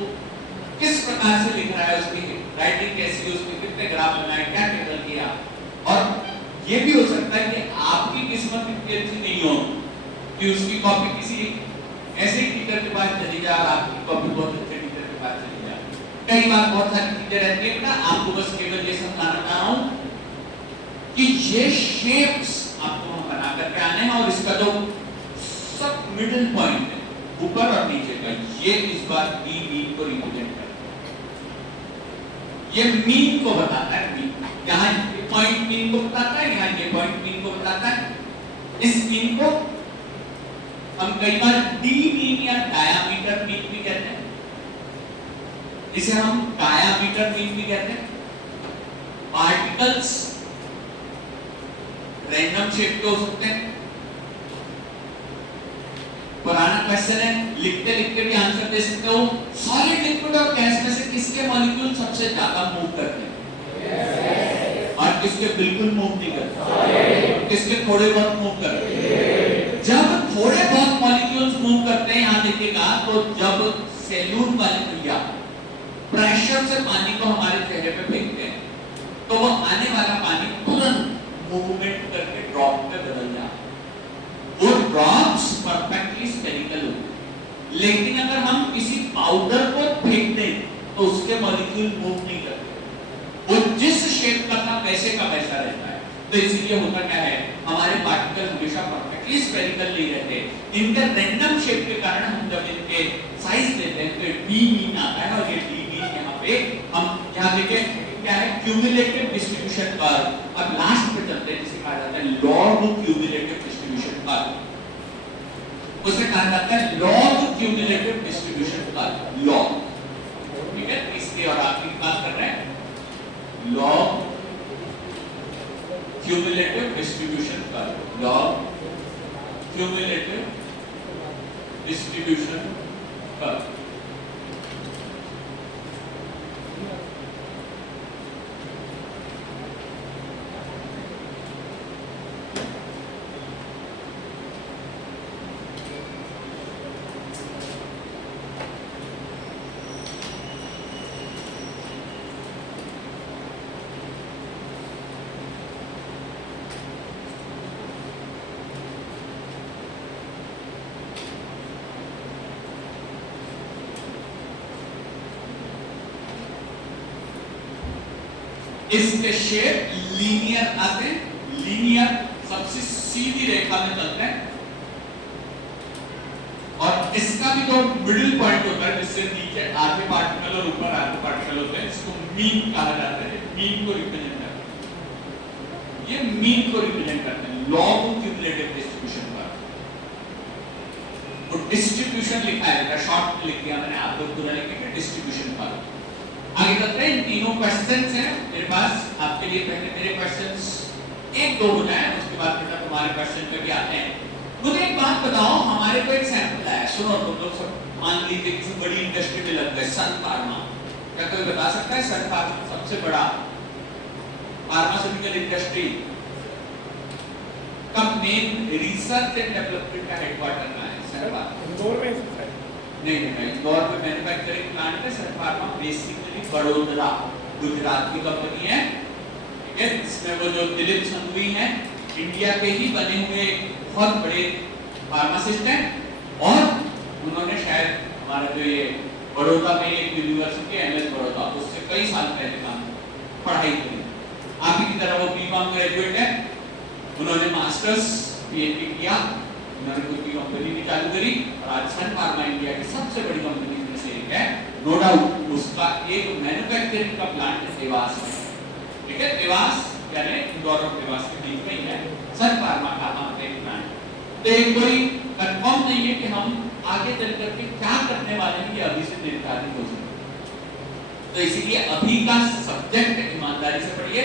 किस प्रकार से लिख रहा है, उसकी राइटिंग कैसी है, उसमें कितने ग्राफ बनाए, क्या टेबल किया। और ये भी हो सकता है कि आपकी किस्मत इतनी अच्छी नहीं हो कि उसकी कॉपी किसी ऐसे ही टीचर के पास चली जाए और आपकी कॉपी बहुत अच्छे टीचर के पास चली जाए। कई बार बहुत सारी चीजें रहती है ना, आपको बस केवल ये समझाना चाह रहा हूं कि ये शेप्स आपको हम बना करके आने हैं, और इसका जो सब मिडिल पॉइंट है ऊपर और नीचे का, ये इस बार बी मीन को रिप्रेजेंट करता है। ये मीन को बताता है, मीन यहाँ ये पॉइंट मीन को बताता है, यहाँ ये पॉइंट मीन को बताता है। इस मीन को हम कई बार डी मीन या डायामीटर मीन भी कहते हैं, इसे हम डायामीटर मीन भी कहते हैं। पार्टिकल्स रैंडम शेप के हो सकते हैं। पुराना क्वेश्चन है, लिखते लिखते भी आंसर दे सकते हो। सॉलिड, लिक्विड और गैस में से किसके मॉलिक्यूल सबसे ज्यादा मूव करते हैं? और किसके बिल्कुल मूव नहीं करते? किसके थोड़े बहुत मूव करते हैं? जब थोड़े बहुत मॉलिक्यूल्स मूव करते हैं, यहां देखिएगा, तो जब सैलून वाले भैया प्रेशर से पानी को हमारे चेहरे पे फेंकते हैं, तो वो आने वाला पानी तुरंत मूवमेंट करके ड्रॉप में बदल जाता। वो ड्रॉप्स परफेक्टली स्फेरिकल होते हैं, लेकिन अगर हम किसी पाउडर को फेंक दें तो उसके मॉलिक्यूल मूव नहीं करते, वो जिस शेप का था वैसे का वैसा रहता है। तो इसीलिए होता क्या है, हमारे पार्टिकल हमेशा परफेक्टली स्फेरिकल नहीं रहते, इनके रैंडम शेप के कारण हम जब इनके साइज लेते हैं तो डी मीन आता है, और ये डी मीन यहाँ पे हम यहाँ देखें क्या है, क्यूमुलेटिव डिस्ट्रीब्यूशन कर्व। अब लास्ट पे चलते हैं जिसे कहा जाता है लॉग क्यूमुलेटिव डिस्ट्रीब्यूशन कर्व। उसे कहा जाता है log cumulative distribution curve, log. ठीक है, इसलिए और आखिरी बात कर रहे हैं log cumulative distribution curve, log cumulative distribution curve. इसके शेप लीनियर आते हैं, लीनियर सबसे सीधी रेखा में चलते हैं, और इसका भी जो मिडिल पॉइंट होता है जिससे नीचे आधे पार्टिकल और ऊपर आधे पार्टिकल होते हैं, इसको मीन कहा जाता है। मीन को रिप्रेजेंट करते हैं, ये मीन को रिप्रेजेंट करते हैं, लॉग क्यूमुलेटिव डिस्ट्रीब्यूशन का। तो डिस्ट्रीब्यूशन लिखा है, शॉर्ट में लिख दिया मैंने, आप लोग पूरा लिखेंगे डिस्ट्रीब्यूशन का। आगे चलते हैं, तीनों क्वेश्चंस हैं मेरे पास आपके लिए। पहले मेरे क्वेश्चंस एक दो हो जाए, उसके बाद बेटा तुम्हारे क्वेश्चन पे भी आते हैं। मुझे एक बात बताओ, हमारे को एक सैंपल आया, सुनो तुम लोग सब, मान लीजिए किसी बड़ी इंडस्ट्री में लग गए, सन फार्मा। क्या कोई बता सकता है सन फार्मा सबसे बड़ा फार्मास्यूटिकल इंडस्ट्री का मेन रिसर्च एंड डेवलपमेंट का हेडक्वार्टर कहां है? सर इंदौर में है? नहीं, इंदौर में मैन्युफैक्चरिंग प्लांट है सन फार्मा, बेसिकली बड़ोदरा गुजरात की कंपनी है। ठीक है, इसमें वो जो दिलीप संघवी हैं, इंडिया के ही बने हुए बहुत बड़े फार्मासिस्ट हैं, और उन्होंने शायद हमारा जो ये बड़ौदा में एक यूनिवर्सिटी एमएस बड़ौदा, उससे कई साल पहले काम पढ़ाई की। आप ही की तरह वो बीकॉम ग्रेजुएट है, उन्होंने मास्टर्स पीएचडी किया, उन्होंने खुद की कंपनी भी चालू करी, और आज सन फार्मा इंडिया की सबसे बड़ी कंपनी में से एक है, नो डाउट। उसका एक मैन्युफैक्चरिंग का प्लांट है देवास में। ठीक है, देवास यानी इंदौर और देवास के बीच में ही है सन फार्मा का प्लांट। तो एक कोई कंफर्म नहीं है कि हम आगे चल करके क्या करने वाले हैं, ये अभी से निर्धारित हो सकता। तो इसीलिए अभी का सब्जेक्ट ईमानदारी से पढ़िए,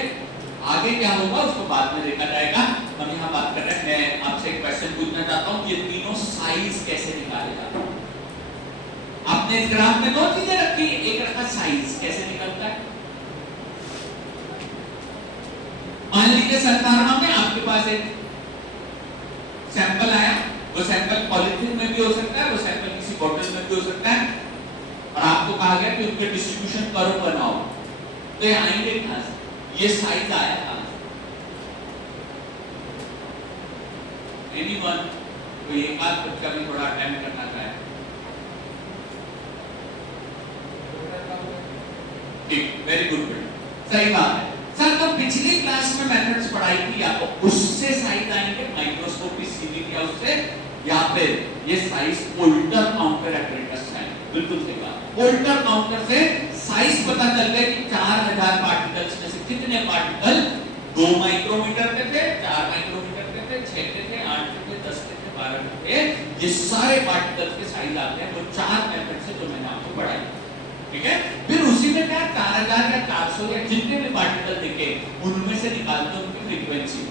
आगे क्या होगा उसको बाद में देखा जाएगा। हम यहाँ बात कर रहे हैं, मैं आपसे एक क्वेश्चन पूछना चाहता हूँ, ये तीनों साइज कैसे निकाले जाते हैं? आपने इस ग्राफ में दो चीजें रखी, एक रखा साइज कैसे निकलता है। मान लीजिए सन फार्मा में आपके पास एक सैंपल आया, वो सैंपल पॉलीथीन में भी हो सकता है, वो सैंपल किसी बोतल में भी हो सकता है, और आपको कहा गया कि उनके डिस्ट्रीब्यूशन कर्व बनाओ। तो ये आएंगे कहां से, ये साइज आया कहां से? एनीवन कोई एक आध बच्चा भी थोड़ा अटेम्प्ट करना चाहे? ठीक, वेरी गुड, सही बात है सर। तो पिछली क्लास में मेथड्स पढ़ाई थी, या तो उससे साइज आएंगे माइक्रोस्कोपी सीधी किया उससे, या फिर ये साइज पोल्टर काउंटर एपरेटस है। बिल्कुल सही बात, पोल्टर काउंटर से साइज पता चल गया कि 4000 पार्टिकल्स में से कितने पार्टिकल 2 माइक्रोमीटर के थे, 4 माइक्रोमीटर के थे, 6 के थे, 8 के थे, 10 के थे, 12 के थे। ये सारे पार्टिकल्स के साइज आते हैं वो 4 मेथड से जो मैंने आपको पढ़ाई। ठीक है, फिर उसी में क्या 4000 या 400 या जितने भी पार्टिकल दिखे उनमें से निकालते हैं उनकी फ्रीक्वेंसी,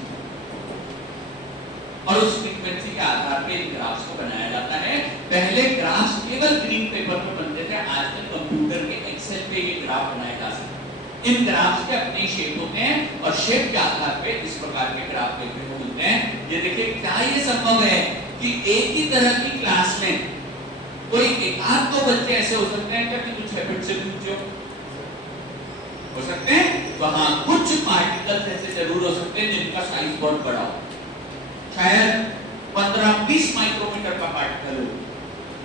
और उस फ्रीक्वेंसी के आधार पे इन ग्राफ्स को बनाया जाता है। पहले ग्राफ्स केवल ग्रीन पेपर पर बनते थे, आजकल कंप्यूटर के एक्सेल पे ये ग्राफ बनाए जा सकते हैं। इन ग्राफ्स के अपने शेप होते हैं, और शेप के आधार पे इस प्रकार के ग्राफ देखने को मिलते हैं। ये देखिए, क्या ये संभव है कि एक ही तरह की क्लास में कोई एक आध दो बच्चे ऐसे हो सकते हैं क्या कि कुछ हैबिट से पूछे हो सकते हैं, तो हाँ कुछ पार्टिकल्स ऐसे जरूर हो सकते हैं जिनका साइज बहुत बड़ा हो, शायद 15-20 माइक्रोमीटर का पार्टिकल हो।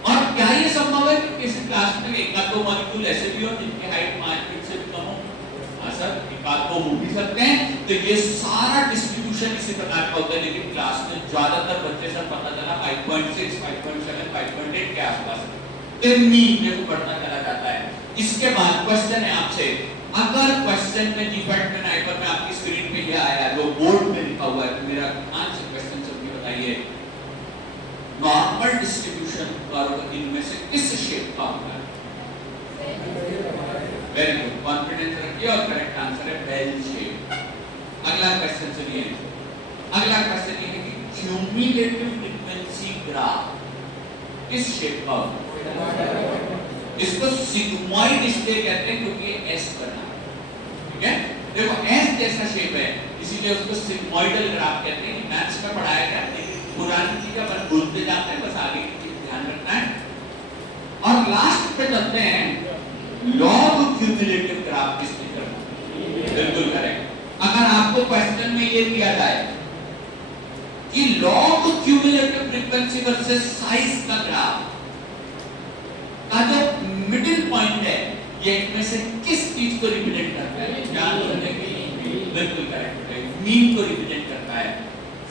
और क्या ये संभव है कि किसी क्लास में एक आध दो मॉलिक्यूल ऐसे भी हो जिनकी हाइट 5 फीट से भी कम हो? हाँ सर, एक आध दो हो भी सकते हैं। तो ये सारा डिस्ट्रीब्यूशन इसी प्रकार का होता है, लेकिन क्लास में ज्यादातर बच्चे सर पता चला 5.6, 5.7, 5.8 के आसपास मीन में बढ़ता चला जाता है। इसके बाद क्वेश्चन है आपसे, अगर क्वेश्चन में जीपैट में नाइपर में आपकी स्क्रीन पे ये आया जो बोर्ड पे लिखा हुआ है, तो मेरा आंसर क्वेश्चन सब बताइए, नॉर्मल डिस्ट्रीब्यूशन कर्व इनमें से किस शेप का होता है? वेरी गुड, कॉन्फिडेंस रखिए और करेक्ट आंसर है बेल शेप। अगला क्वेश्चन सुनिए, अगला क्वेश्चन ये है कि क्यूमुलेटिव फ्रीक्वेंसी ग्राफ किस शेप का होता है? इसको सिग्मॉइड इसलिए कहते हैं क्योंकि ये एस बना है, ठीक है? देखो एस जैसा शेप है, इसीलिए उसको सिग्मॉइडल ग्राफ कहते हैं। मैथ्स में पढ़ाया गया, लेकिन पुरानी चीजें अपन भूलते जाते हैं, बस आगे की चीज ध्यान रखना है। और लास्ट पे चलते हैं, लॉग क्यूमुलेटिव ग्राफ किसने करना? बिल्कुल करेक्ट। अगर आपको क्वेश्चन में ये दिया जाए कि log cumulative frequency versus size का ग्राफ का जो मिडिल पॉइंट है, ये इनमें से किस चीज को रिप्रेजेंट करता है? ध्यान रखने की बिल्कुल करेक्ट है, मीन को रिप्रेजेंट करता है।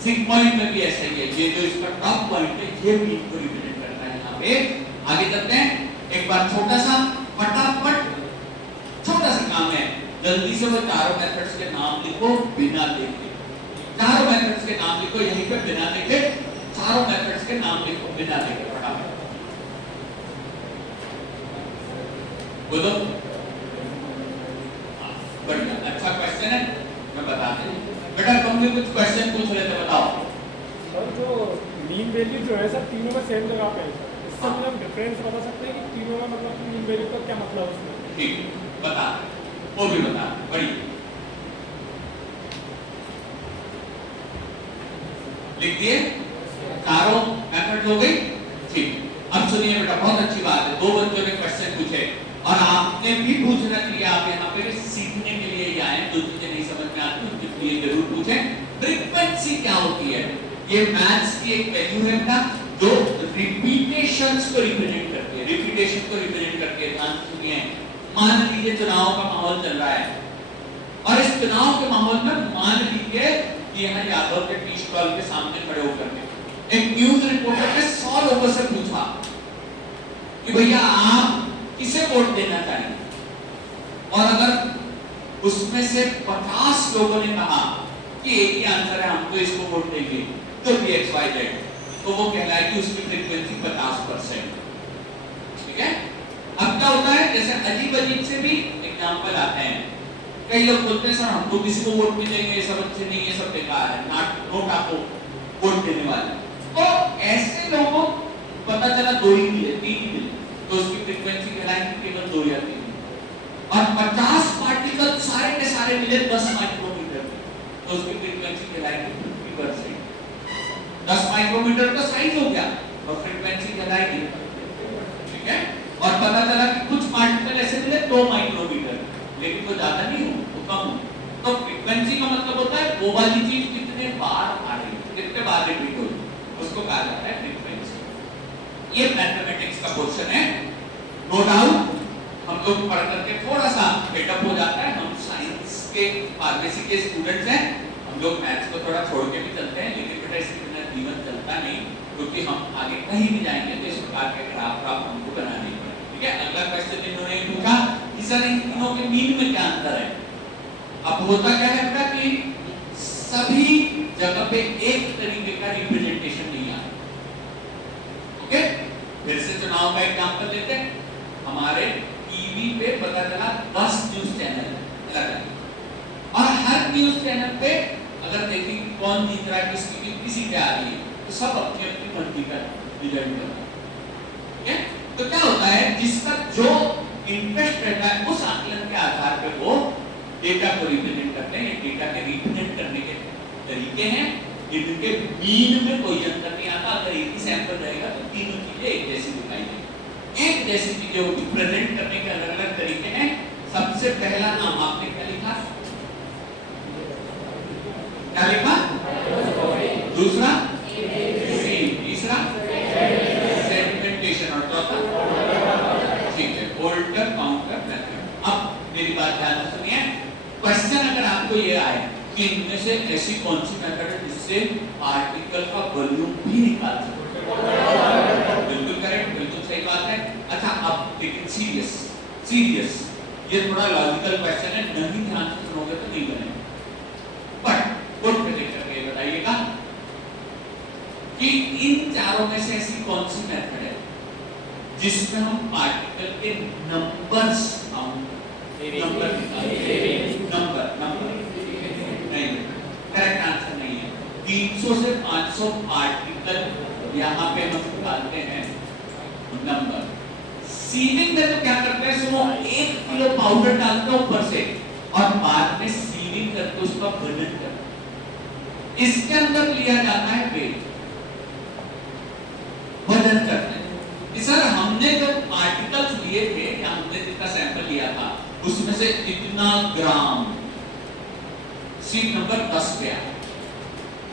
सिग्मॉइड में भी ऐसा ही है, ये जो इसका टॉप पॉइंट है ये मीन को रिप्रेजेंट करता है। यहाँ पे आगे चलते हैं, एक बार छोटा सा फटाफट छोटा सा काम है, जल्दी से वो चारों मेथड्स के नाम लिखो बिना देखे। चारों मेथड्स के नाम लिखो यहीं पे बिना देखे, चारों मेथड्स के नाम लिखो बिना देखे फटाफट। बोलो, बढ़िया, अच्छा क्वेश्चन है, मैं बताते हैं। बेटा तुम भी कुछ क्वेश्चन पूछ रहे थे, बताओ। सर जो मीन वैल्यू जो है सर तीनों में सेम जगह पे है सर, इससे हम डिफरेंस बता सकते हैं कि तीनों में मतलब मीन वैल्यू का क्या मतलब है उसमें? ठीक, बता, वो भी बता, बड़ी लिख दिए, चारों मेथड हो गई। ठीक, अब सुनिए बेटा, बहुत अच्छी बात है, दो बच्चों ने क्वेश्चन पूछे और आपने भी पूछना चाहिए। आप यहाँ पे सीखने के लिए ही आए, जो चीजें नहीं समझ में आती उनके लिए जरूर पूछें। फ्रीक्वेंसी क्या होती है? ये मैथ्स की एक वैल्यू है ना, जो रिपीटेशंस को रिप्रेजेंट करती है, रिपीटेशन को रिप्रेजेंट करती है। ध्यान सुनिए, मान लीजिए चुनाव का माहौल चल रहा है और इस चुनाव के माहौल में मान लीजिए कि यहाँ यादव के टी स्टॉल के सामने खड़े होकर के एक न्यूज रिपोर्टर ने 100 लोगों से पूछा कि भैया आप किसे वोट देना चाहिए, और अगर उसमें से 50 लोगों ने कहा कि एक ही आंसर है, हम तो इसको वोट देंगे, तो भी XYZ, तो वो कहलाएगी उसकी फ्रीक्वेंसी 50%। ठीक है? अब क्या होता है, जैसे अजीब अजीब से भी एग्जाम्पल आते हैं। कई लोग बोलते हैं सर हम तो किसी को वोट नहीं देंगे, ये सब अच्छे नहीं, ये सब बेकार है, नोट आपको वोट देने वाले। तो ऐसे लोगों पता चला 2 ही मिले, 3 ही मिले, तो उसकी फ्रीक्वेंसी कहलाएगी केवल 2 या 3। और 50 पार्टिकल सारे के सारे मिले 10 माइक्रोमीटर, तो उसकी फ्रीक्वेंसी कहलाएगी 50%। 10 माइक्रोमीटर का साइज हो गया और फ्रीक्वेंसी कहलाएगी, ठीक है? और पता चला कि कुछ पार्टिकल ऐसे मिले 2 माइक्रोमीटर, लेकिन वो ज्यादा नहीं हो, वो कम हो, तो फ्रीक्वेंसी का मतलब होता है वो वाली चीज कितने बार आ रही है, कितने बार रिपीट हो रही है, उसको कहा जाता है फ्रीक्वेंसी। ये मैथमेटिक्स का क्वेश्चन है, नो डाउट हम लोग पढ़ करके थोड़ा सा बेटअप हो जाता है। हम साइंस के फार्मेसी के स्टूडेंट्स हैं, हम लोग मैथ्स को थोड़ा छोड़ के भी चलते हैं, लेकिन बेटा इसके बिना जीवन चलता नहीं, क्योंकि हम आगे कहीं भी जाएंगे तो इस प्रकार के ग्राफ हमको बनाने पड़ेंगे। ठीक है? अगला क्वेश्चन इन्होंने पूछा कि सर इन तीनों के मीन में क्या अंतर है? अब होता क्या है बेटा कि सभी जगह पे एक तरीके का रिप्रेजेंटेशन नहीं आता। ओके, फिर से चुनाव का एग्जांपल लेते हैं। हमारे टीवी पे पता चला 10 न्यूज चैनल है, और हर न्यूज चैनल पे अगर देखें कि कौन जीत रहा है, किसकी सीटें आ रही है, तो सब अपनी अपनी मर्जी का रिजल्ट करता है। ठीक है? तो क्या होता है, जिसका जो इंटरेस्ट रहता है उस आकलन के आधार पर वो डेटा को रिप्रेजेंट करते हैं। डेटा के रिप्रेजेंट करने के तरीके हैं, इनके मीन में कोई अंतर नहीं आता। अगर एक ही सैंपल रहेगा तो तीनों चीजें एक जैसी दिखाई देंगी। जैसी चीजें होगी। प्रेजेंट करने के अलग अलग तरीके हैं। सबसे पहला नाम आपने क्या लिखा? क्या लिखा? दूसरा सीन, तीसरा सेगमेंटेशन और चौथा ठीक है ऑल्टर काउंटर मेथड। अब मेरी बात ध्यान से सुनिए। क्वेश्चन अगर आपको ये आए कि इनमें से ऐसी कौन सी मेथड है जिससे पार्टिकल का वॉल्यूम भी निकाल सकते हैं, बिल्कुल करेक्ट, बिल्कुल सही बात है। अच्छा अब लेकिन सीरियस ये थोड़ा लॉजिकल क्वेश्चन है, नहीं ध्यान से सुनोगे तो नहीं बनेगा। बट बोर्ड पे देख करके बताइएगा कि इन चारों में से ऐसी कौन सी मेथड है जिसमें हम पार्टिकल के नंबर्स नंबर नहीं, करेक्ट आंसर नहीं है। 300 से 500 पार्टिकल यहाँ पे हम निकालते हैं नंबर। सीविंग में तो क्या करते हैं, सुनो, 1 किलो पाउडर डालते हैं ऊपर से और बाद में सीविंग करके उसका वजन करते हैं। इसके अंदर लिया जाता है वेट, वजन करते हैं। सर हमने जो पार्टिकल्स लिए थे या हमने जितना सैंपल लिया था उसमें से इतना ग्राम सीट नंबर 10 पे आया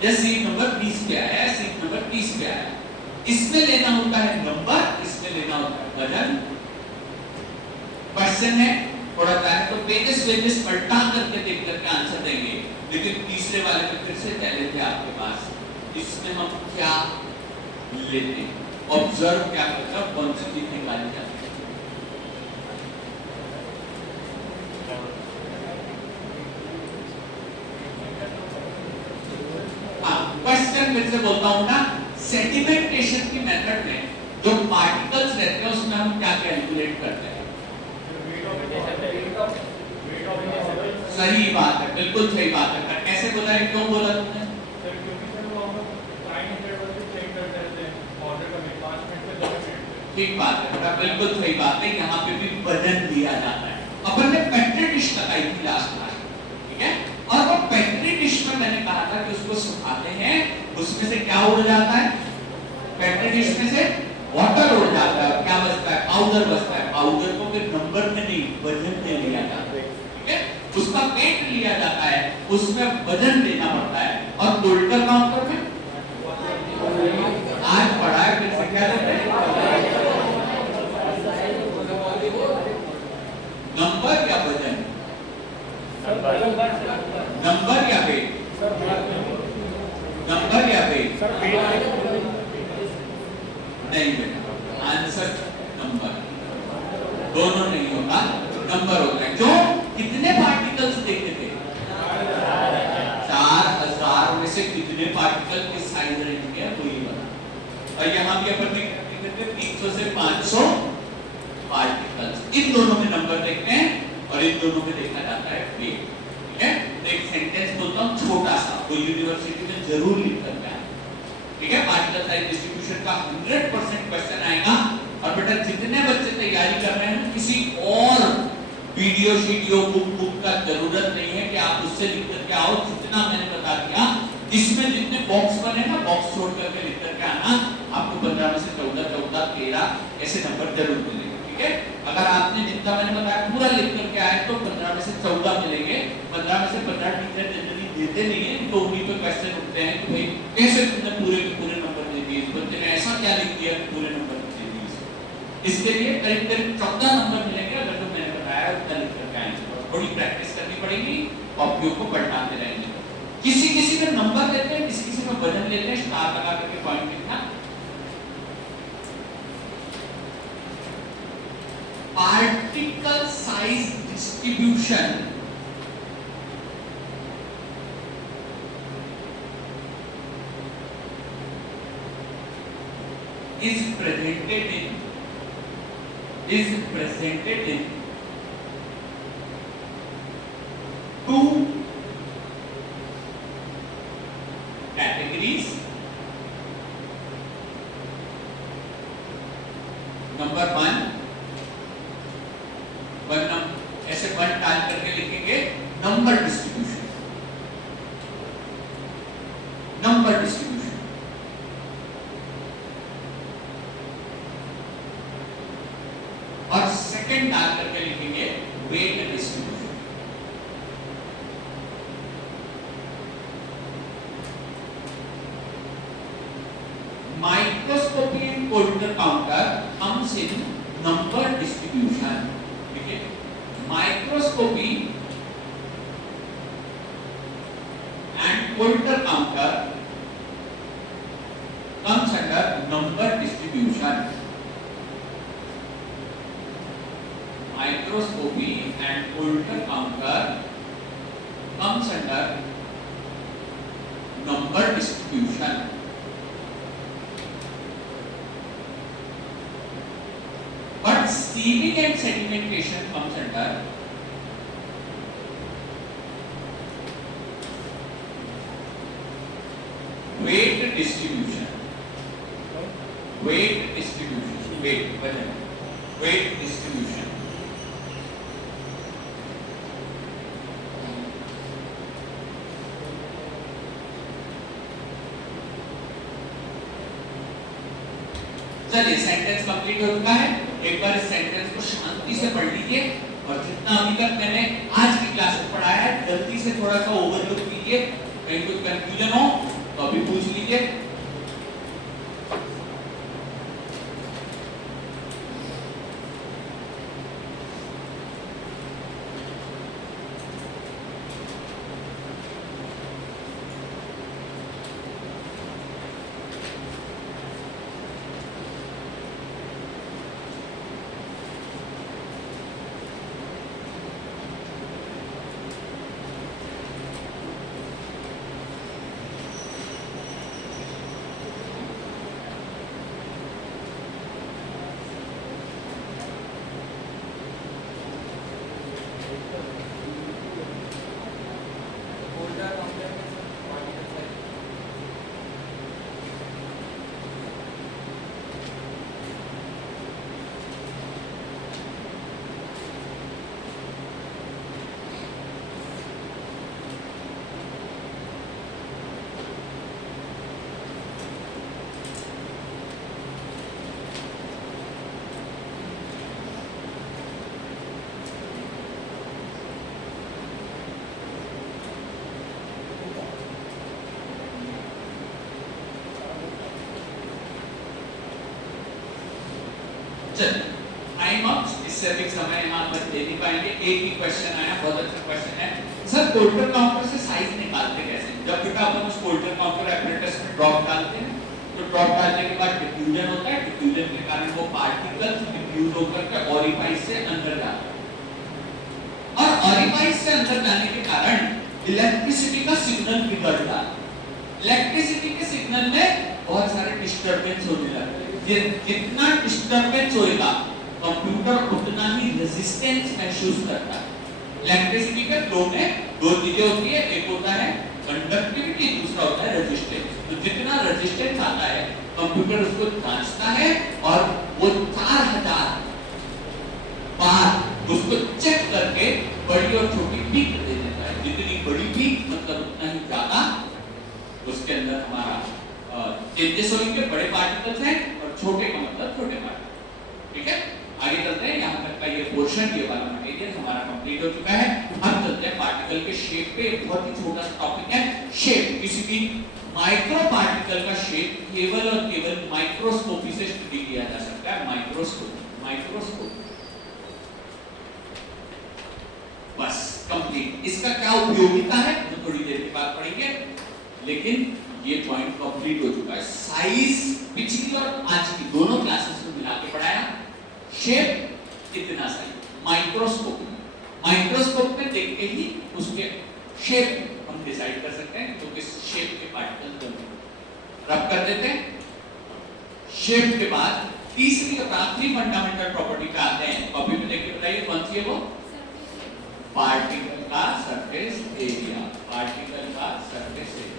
या सीट नंबर 20 पे आया या सीट नंबर 30 पे आया। इसमें लेना होता है नंबर, इसमें लेना होता है वजन। क्वेश्चन है थोड़ा चाहे तो पेजेस पलटा करके देख करके आंसर देंगे, लेकिन तीसरे वाले में फिर से चैलेंज है आपके पास। इसमें हम क्या लेते हैं, ऑब्जर्व क्या करता है, कौन सी चीज निकाली जाती है। क्वेश्चन फिर से बोलता हूं ना, सेडिमेंटेशन की मेथड में जो पार्टिकल्स रहते हैं उसमें हम क्या कैलकुलेट करते हैं? सही बात है, बिल्कुल सही बात है। कैसे बोला है, क्यों बोला तुमने? ठीक बात है बेटा, बिल्कुल सही बात है। यहाँ पे भी वजन दिया जाता है। अपन ने पेट्री डिश लगाई थी लास्ट क्लास, ठीक है, और वो पेट्री डिश में मैंने कहा था कि उसको सुखाते हैं, उसमें से क्या उड़ जाता है, पेट्री डिश में से वाटर उड़ जाता है, क्या बचता है, पाउडर बचता है। पाउडर को फिर नंबर में नहीं वजन में लिया जाता है, ठीक है, उसका वेट लिया जाता है, उसमें वजन देना पड़ता है। और टोटल काउंटर में आज पढ़ा है, फिर से क्या देते हैं, नंबर या वजन, नंबर या वेट, नंबर या वेट, नहीं बेटा, आंसर नंबर, दोनों नहीं होता, नंबर होता है। क्यों? कितने पार्टिकल्स देखे थे? 4000 में से कितने पार्टिकल किस साइज रेंज के हैं, वही बना। और यहाँ भी अपन देख सकते हैं 300 से 500 पार्टिकल्स, इन दोनों में नंबर देखते हैं और इन दोनों में देखा जाता है वेट, ठीक है। तो एक सेंटेंस बोलता हूँ छोटा सा, वो यूनिवर्सिटी में जरूर लिख करके आए, ठीक है। पार्टिकल साइज डिस्ट्रीब्यूशन का 100% क्वेश्चन आएगा। और बेटा जितने बच्चे तैयारी कर रहे हैं, किसी और वीडियो शीडियो बुक का जरूरत नहीं है कि आप उससे लिख करके आओ। जितना मैंने बता दिया, इसमें जितने बॉक्स बने ना, बॉक्स छोड़ करके लिख करके आना। आपको 15 में से 14, 14, 13 ऐसे नंबर जरूर मिलेंगे, ठीक है। अगर आपने जितना मैंने बताया पूरा लिख करके आए तो 15 में से 14 मिलेंगे। 15 में से 15 टीचर जनरली देते नहीं है, तो उन्हीं पे क्वेश्चन उठते हैं कि भाई कैसे तुमने पूरे के पूरे नंबर दे दिए, बच्चे ने ऐसा क्या लिख दिया कि पूरे नंबर दे दिए। इसके लिए करीब करीब 14 नंबर मिलेंगे अगर जो मैंने बताया उतना लिख करके आएंगे। थोड़ी प्रैक्टिस करनी पड़ेगी, कॉपियों को पलटाते रहेंगे। किसी किसी में नंबर लेते हैं, किसी किसी में वजन लेते हैं, स्टार लगा करके पॉइंट लिखना। Particle size distribution is presented in two categories. Number 1 ऐसे 1 टाइप करके लिखेंगे नंबर डिस्ट्रीब्यूशन, नंबर डिस्ट्रीब्यूशन। 2 और सेकंड डाल करके लिखेंगे wait distribution. Microscopy and Coulter counter comes in number distribution. Okay, microscopy and Coulter counter comes under number distribution. Microscopy and Coulter counter comes under number distribution. But sieving and sedimentation comes under weight distribution. Weight distribution. Weight distribution. चलिए sentence complete हो चुका है। एक बार इस sentence को शांति से पढ़ लीजिए और जितना अभी तक मैंने आज की क्लास में पढ़ाया है जल्दी से थोड़ा सा ओवरलुक कीजिए, कहीं कुछ कंफ्यूजन हो तो अभी पूछ लीजिए। चलिए टाइम अप, इससे अधिक समय यहाँ पर दे नहीं पाएंगे। एक ही क्वेश्चन आया, बहुत अच्छा क्वेश्चन है सर, कोल्टर काउंटर से साइज निकालते कैसे? जब बेटा अपन उस कोल्टर काउंटर एपरेटस में ड्रॉप डालते हैं तो ड्रॉप डालने के बाद डिफ्यूजन होता है, डिफ्यूजन के कारण वो पार्टिकल्स डिफ्यूज होकर के ऑरिफाइस से अंदर जाते हैं और ऑरिफाइस से अंदर जाने के कारण इलेक्ट्रिसिटी का सिग्नल बिगड़ता है। इलेक्ट्रिसिटी के सिग्नल में बहुत सारे डिस्टरबेंस होने लगते हैं। जितना डिस्टरबेंस होएगा कंप्यूटर उतना ही रेजिस्टेंस महसूस करता है। इलेक्ट्रिसिटी के फ्लो में दो चीजें होती है, एक होता है कंडक्टिविटी, दूसरा होता है रेजिस्टेंस। तो जितना रेजिस्टेंस आता है कंप्यूटर उसको जांचता है और वो 4000 बार उसको चेक करके बड़ी और छोटी पीक दे देता है। जितनी बड़ी पीक मतलब उतना ही ज्यादा उसके अंदर हमारा चेंजेस होंगे, बड़े पार्टिकल्स हैं, और छोटे का मतलब छोटे पार्टिकल। ठीक है, आगे चलते हैं। यहाँ तक का ये पोर्शन, ये वाला मटेरियल हमारा कंप्लीट हो चुका है। हम चलते हैं पार्टिकल के शेप पे। बहुत ही छोटा सा टॉपिक है शेप। किसी भी माइक्रो पार्टिकल का शेप केवल और केवल माइक्रोस्कोपी से स्टडी किया जा सकता है। माइक्रोस्कोप बस कंप्लीट। इसका क्या उपयोगिता है तो थोड़ी देर के बाद पढ़ेंगे, लेकिन ये पॉइंट कंप्लीट हो चुका है। साइज पिछली और आज की दोनों क्लासेस में मिला के पढ़ाया। शेप इतना सही। माइक्रोस्कोप में देख के ही उसके शेप हम डिसाइड कर सकते हैं तो किस शेप के पार्टिकल बनते। रब कर देते हैं। शेप के बाद तीसरी और आखिरी फंडामेंटल प्रॉपर्टी पे आते हैं। कॉपी में देख के बताइए कौन सी है वो? पार्टिकल का सरफेस एरिया। पार्टिकल का सरफेस एरिया।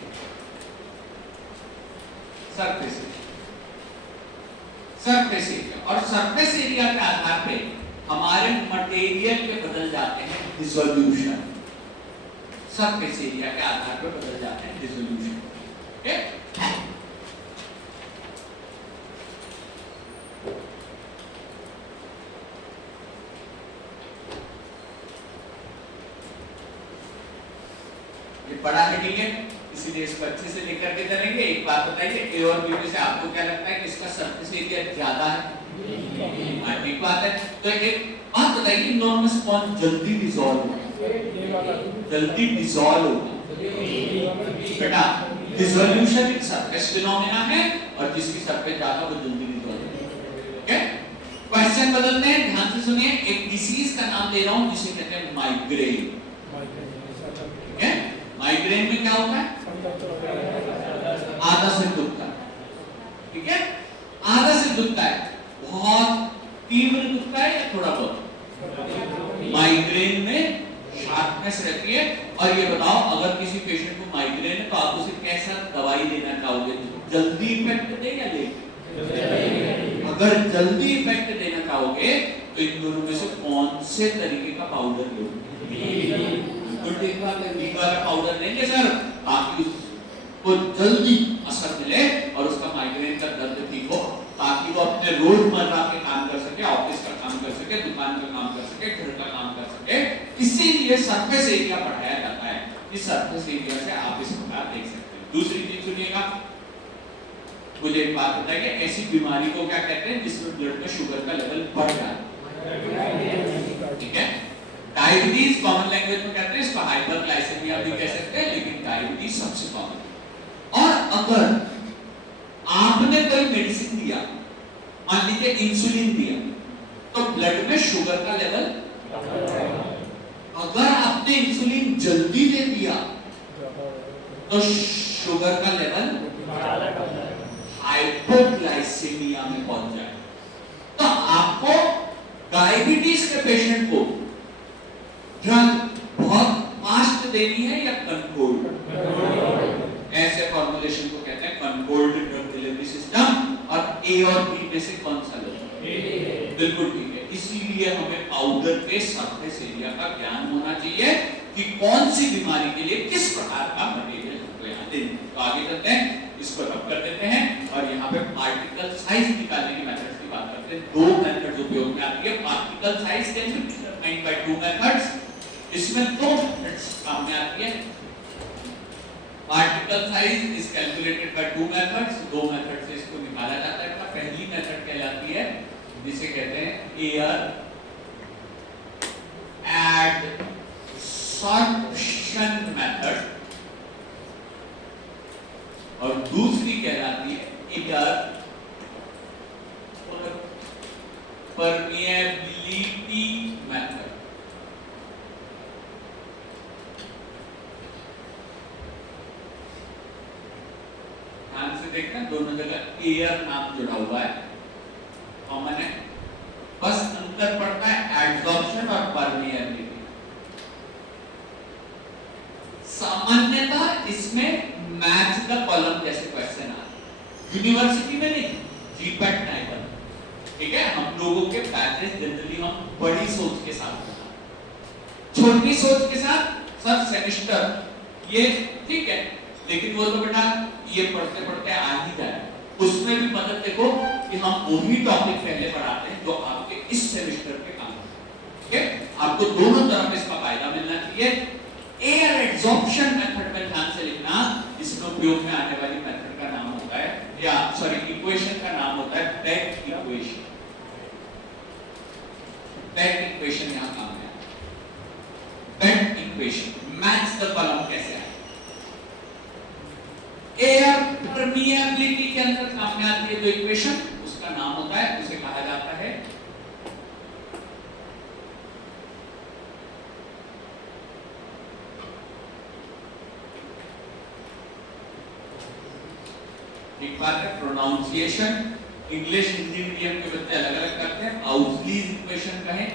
सरफेस एरिया और सरफेस एरिया के आधार पे हमारे मटेरियल के बदल जाते हैं डिसोल्यूशन। सरफेस एरिया के आधार पे बदल जाते हैं डिसोल्यूशन। बड़ा हेडिंग है, इसीलिए इसको अच्छे से लेकर के चलेंगे। एक बात बताइए, ए और बी में से आपको क्या लगता है कि इसका सरफेस एरिया ज्यादा है? हाँ, ठीक बात है। तो एक बात बताइए, इन दोनों में से कौन जल्दी डिसॉल्व होगा? जल्दी डिसॉल्व होगा बेटा, डिसोल्यूशन एक सरफेस फिनोमेना है और जिसकी सरफेस ज्यादा वो जल्दी डिसॉल्व होगा। ओके, क्वेश्चन बदलते हैं, ध्यान से सुनिए। एक डिसीज का नाम दे रहा हूं जिसे कहते हैं माइग्रेन। ठीक है, माइग्रेन में क्या होता है? आधा सिर दुखता है। ठीक है, आधा सिर दुखता है, बहुत तीव्र दुखता है या थोड़ा बहुत? माइग्रेन में शार्पनेस रहती है। और ये बताओ, अगर किसी पेशेंट को माइग्रेन है तो आप उसे कैसा दवाई देना चाहोगे? जल्दी इफेक्ट दे या लेट? अगर जल्दी इफेक्ट देना चाहोगे तो इन दोनों में से कौन से तरीके का पाउडर लोगे? वीक वाला पाउडर लेंगे सर, ताकि उसको जल्दी असर मिले और उसका माइग्रेन का दर्द ठीक हो, ताकि वो अपने रोजमर्रा के काम कर सके, ऑफिस का काम कर सके, दुकान का काम कर सके, घर का काम कर सके। इसीलिए सरफेस एरिया पढ़ाया जाता है। इस सरफेस एरिया से आप इस प्रकार देख सकते हैं। दूसरी चीज सुनिएगा, मुझे एक बात बताइए, ऐसी बीमारी को क्या कहते हैं जिसमें ब्लड में शुगर का लेवल बढ़ जाए? ठीक है, डायबिटीज कॉमन लैंग्वेज में कहते हैं इसको हाइपरग्लाइसेमिया भी कह सकते हैं, लेकिन डायबिटीज सबसे कॉमन। और अगर आपने कोई मेडिसिन दिया, मान लीजिए इंसुलिन दिया, तो ब्लड में शुगर का लेवल, अगर आपने इंसुलिन जल्दी दे दिया तो शुगर का लेवल हाइपोग्लाइसेमिया में पहुंच जाए। तो आपको डायबिटीज के पेशेंट को ड्रग बहुत फास्ट देनी है या कंट्रोल्ड? ऐसे फॉर्मुलेशन को कहते हैं कंट्रोल्ड ड्रग डिलीवरी सिस्टम। और ए और बी में से कौन सा लेना? बिल्कुल ठीक है। इसीलिए हमें पाउडर के सरफेस एरिया का ज्ञान होना चाहिए कि कौन सी बीमारी के लिए किस प्रकार का मटेरियल हमको यहाँ देना। तो आगे चलते हैं, इसको रब कर देते हैं और यहाँ पे पार्टिकल साइज निकालने की मेथड्स की बात करते हैं। दो मेथड्स उपयोग में आती है। Particle size can be determined by two methods. इसमें दो मेथड्स काम में आती है। Particle size is calculated by two methods. दो मेथड से इसको निकाला जाता है। पहली मेथड कहलाती है जिसे कहते हैं एयर एडसॉर्प्शन मेथड, और दूसरी कहलाती है एयर परमिएबिलिटी मेथड। ध्यान से देखना, दोनों जगह एयर नाम जुड़ा हुआ है, कॉमन है, बस अंतर पड़ता है एडसॉर्प्शन और परमिएबिलिटी। सामान्यतः इसमें मैच द कॉलम जैसे क्वेश्चन आते हैं, यूनिवर्सिटी में नहीं, जीपैट नहीं बनता। ठीक है, हम लोगों के बैचेस जनरली हम बड़ी सोच के साथ बनाते हैं, छोटी सोच के साथ सब सेमेस्टर ये ठीक है, लेकिन वो तो बेटा ये पढ़ते पढ़ते आ ही जाए। उसमें भी मदद देखो कि हम वही टॉपिक पहले पढ़ाते हैं जो आपके इस सेमेस्टर के काम है। ठीक है, आपको दोनों तरफ इसका फायदा मिलना चाहिए। एयर एडसॉर्प्शन मेथड में ध्यान से लिखना, इसमें उपयोग में आने वाली मेथड का नाम होता है, या सॉरी इक्वेशन का नाम होता है बेक इक्वेशन। बेक इक्वेशन यहां काम में आता है। Back equation match the column कैसे आए? एयर परमिएबिलिटी के अंदर काम में आती है जो इक्वेशन, उसका नाम होता है, उसे कहा जाता है एक बात है प्रोनाउंसिएशन, इंग्लिश हिंदी मीडियम के बच्चे अलग अलग करते हैं। आउज़लीज इक्वेशन कहें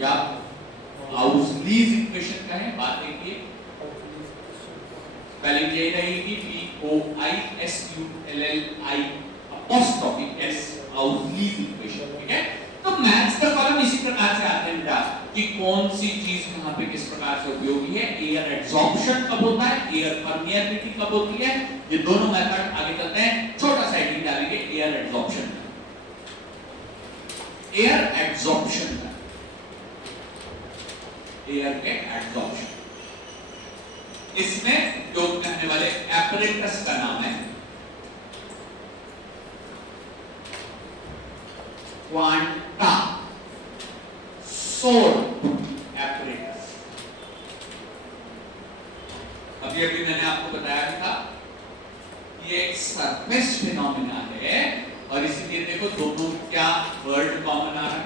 या आउज़लीज इक्वेशन कहें, बात एक ही है। स्पेलिंग यही रहेगी VOISULLI अपॉस्ट्रोफी S, आउज़लीज इक्वेशन। ठीक है, तो मैथ्स का कॉलम इसी प्रकार से आते हैं बेटा कि कौन सी चीज कहां पे किस प्रकार से उपयोगी है। एयर एडसॉर्प्शन कब होता है, एयर परमिएबिलिटी कब होती है, ये दोनों मेथड आगे चलते हैं। छोटा सा हेडिंग डालेंगे air adsorption. Air adsorption, air के एडसॉर्प्शन इसमें उपयोग में आने वाले एपरेटस का नाम है क्वांटा सोर्ब एपरेटस। अभी अभी मैंने आपको बताया था ये एक सरफेस फिनोमेना है और इसीलिए देखो दोनों क्या वर्ड कॉमन आ रहा है,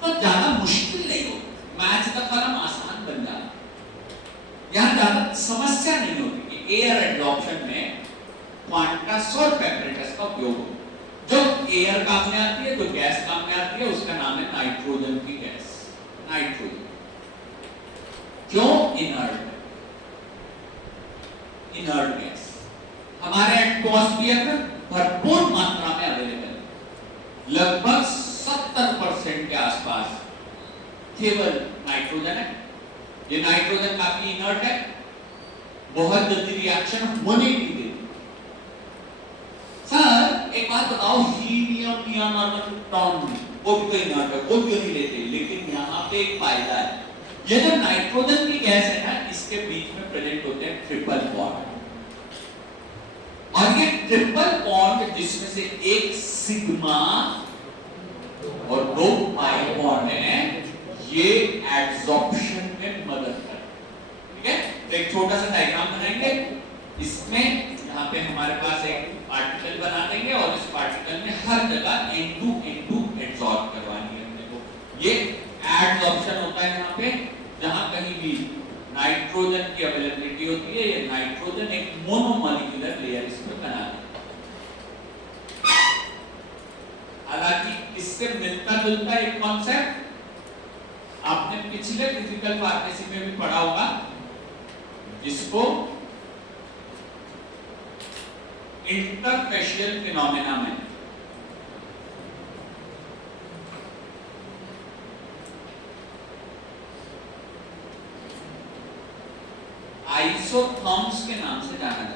तो ज्यादा मुश्किल नहीं होगी, मैच का फॉर्म आसान बन जाता, यहां ज्यादा समस्या नहीं होती कि एयर एडजॉर्प्शन में क्वांटा सोर्ब एपरेटस का उपयोग हो। जो एयर काम में आती है, जो गैस काम में आती है, उसका नाम है नाइट्रोजन की गैस। नाइट्रोजन क्यों? इनर्ट गैस हमारे एटमॉस्फेयर में भरपूर मात्रा में अवेलेबल है, लगभग 70% के आसपास केवल नाइट्रोजन है। ये नाइट्रोजन काफी इनर्ट है, बहुत जल्दी रिएक्शन होने की देती। सर एक बात बताओ, हीलियम नियॉन ऑर्बिटल टॉन वो भी तो इनर्ट है, वो क्यों नहीं लेते? लेकिन यहाँ पे एक फायदा है, ये जो नाइट्रोजन की गैस है ना, इसके बीच में प्रेजेंट होते हैं ट्रिपल बॉन्ड, और ये ट्रिपल बॉन्ड जिसमें से एक सिग्मा और 2 पाई बॉन्ड है, ये एड्सॉर्प्शन में मदद करते हैं। ठीक है, तो एक छोटा सा डायग्राम बनाएंगे, इसमें यहाँ पे हमारे पास एक पार्टिकल बना देंगे और इस पार्टिकल में हर जगह N2 एड्सॉर्ब करवानी है अपने को। ये एड्सॉर्प्शन होता है यहाँ पे, जहां कहीं भी नाइट्रोजन की अवेलेबिलिटी होती है, ये नाइट्रोजन एक मोनोमॉलिक्यूलर लेयर इस पर बना देता है। हालांकि इससे मिलता जुलता एक कॉन्सेप्ट आपने पिछले फिजिकल फार्मेसी में भी पढ़ा होगा, जिसको इंटरफेशियल फिनोमेना में आइसोथर्म्स के नाम से जाना जाता है।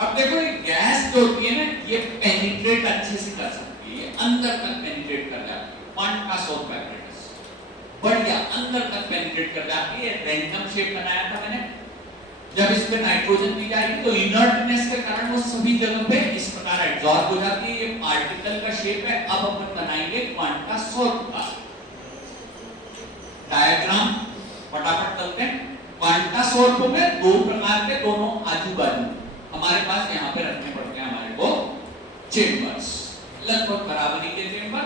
अब देखो ये गैस जो होती है ना, ये पेनिट्रेट अच्छे से कर सकती है, ये अंदर तक पेनिट्रेट कर जाती है। क्वांटा सोर्ब एपरेटस बढ़िया अंदर तक पेनिट्रेट कर जाती है। रैंडम शेप बनाया था मैंने, जब इस पे नाइट्रोजन दी जाएगी तो इनर्टनेस के कारण वो सभी जगह पे इस प्रकार एब्जॉर्ब हो जाती है। ये पार्टिकल का शेप है। अब अपन बनाएंगे क्वांटा सोर्ब का डायग्राम, फटाफट चलते हैं। क्वांटा सोर्ब में दो प्रकार के, दोनों आजू बाजू हमारे पास यहाँ पे रखने पड़ते हैं हमारे को चेम्बर्स, लगभग बराबरी के चेम्बर,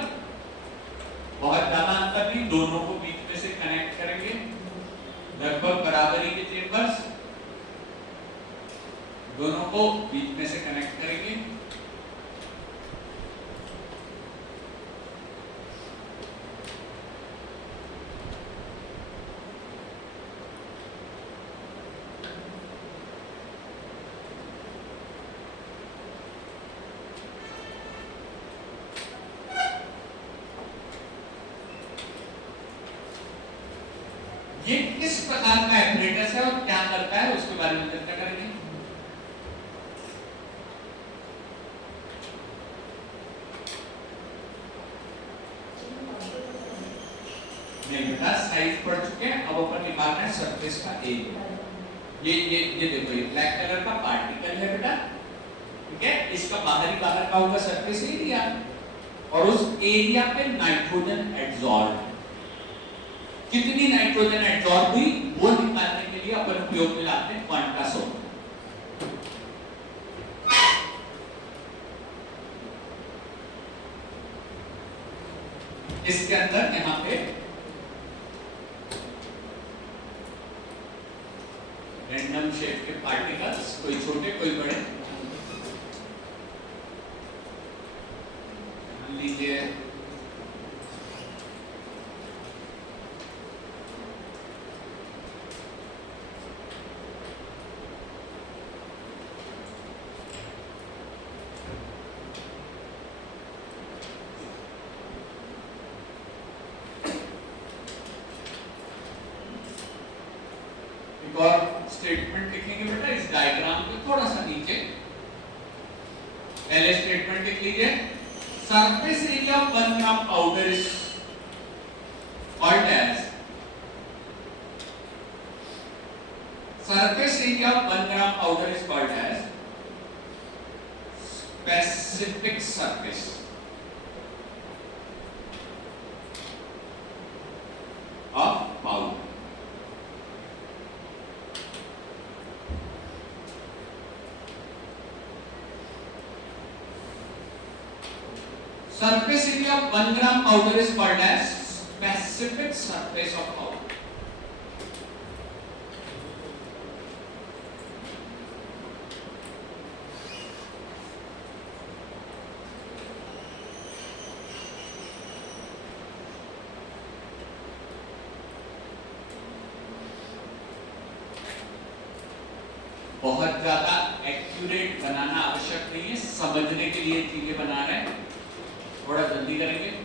बहुत ज्यादा अंतर नहीं, दोनों को बीच में से कनेक्ट करेंगे, लगभग बराबरी के चेम्बर्स, दोनों को बीच में से कनेक्ट करेंगे। ये किस प्रकार का एपरेटस है और क्या करता है उसके बारे में चर्चा करेंगे। नहीं बेटा, साइज पढ़ चुके हैं, अब अपन निकालना है सरफेस का एरिया। ये देखो, ये ब्लैक कलर का पार्टिकल है बेटा, ठीक है, इसका बाहर का होगा सरफेस एरिया, और उस एरिया पे नाइट्रोजन एड्सॉर्ब, कितनी नाइट्रोजन एड्सॉर्ब हुई वो निकालने के लिए अपन उपयोग में लाते हैं क्वांटा सोर्ब। इसके अंदर यहाँ पे रैंडम शेप के पार्टिकल्स, कोई छोटे कोई बड़े, मान लीजिए और स्टेटमेंट लिखेंगे बेटा इस डायग्राम के थोड़ा सा नीचे। पहले स्टेटमेंट लिख लीजिए, surface area of 1 gram powder is called as surface area of 1 gram powder is called as specific surface of powder. Surface area of 1 gram powder is called as specific surface of powder. बहुत ज्यादा accurate बनाना आवश्यक नहीं है, समझने के लिए चीजें बना रहे हैं, थोड़ा जल्दी करेंगे।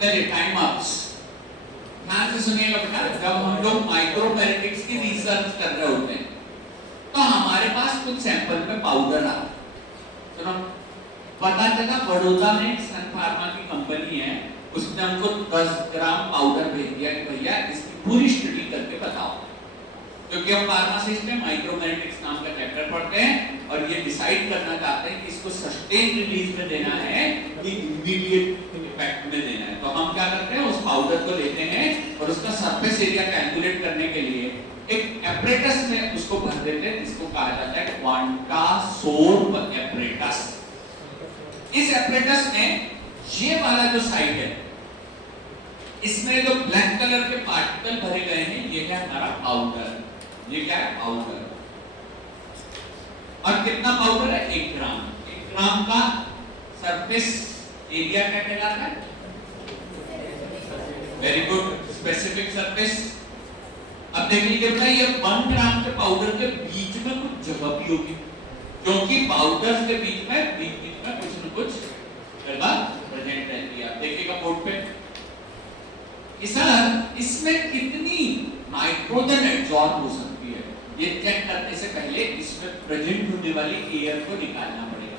चलिए टाइम अप्स, ध्यान से सुनिएगा बेटा। जब हम लोग माइक्रोमेरिटिक्स की रिसर्च कर रहे होते हैं तो हमारे पास कुछ सैंपल में पाउडर आता है, तो पता चला बड़ौदा में एक सन फार्मा की कंपनी है, उसने हमको 10 ग्राम पाउडर भेज दिया कि भैया इसकी पूरी स्टडी करके बताओ। क्योंकि हम फार्मासिस्ट में माइक्रोमेरिटिक्स नाम का चैप्टर पढ़ते हैं और ये डिसाइड करना चाहते हैं कि इसको सस्टेन रिलीज में देना है कि इमीडिएट इफेक्ट में देना है। तो हम क्या करते हैं, उस पाउडर को लेते हैं और उसका सरफेस एरिया कैलकुलेट करने के लिए एक एपरेटस में उसको भर देते हैं, जिसको कहा जाता है क्वांटासोर्ब एपरेटस। इस एपरेटस में ये वाला जो साइड है, इसमें जो ब्लैक कलर के पार्टिकल भरे गए हैं, ये है हमारा पाउडर। ये क्या है, पाउडर। और कितना पाउडर है, 1 ग्राम। 1 ग्राम का सरफेस एरिया क्या कहलाता है, वेरी गुड, स्पेसिफिक सरफेस। अब देखिए बेटा, ये 1 ग्राम के पाउडर के बीच में कुछ जगह भी होगी, क्योंकि पाउडर के बीच में कुछ न कुछ जगह प्रेजेंट रहती है। आप देखिएगा बोर्ड पे कि सर इसमें कितनी नाइट्रोजन एब्जॉर्ब हो सकती है, ये चेक करने से पहले इसमें प्रेजेंट होने वाली एयर को निकालना पड़ेगा।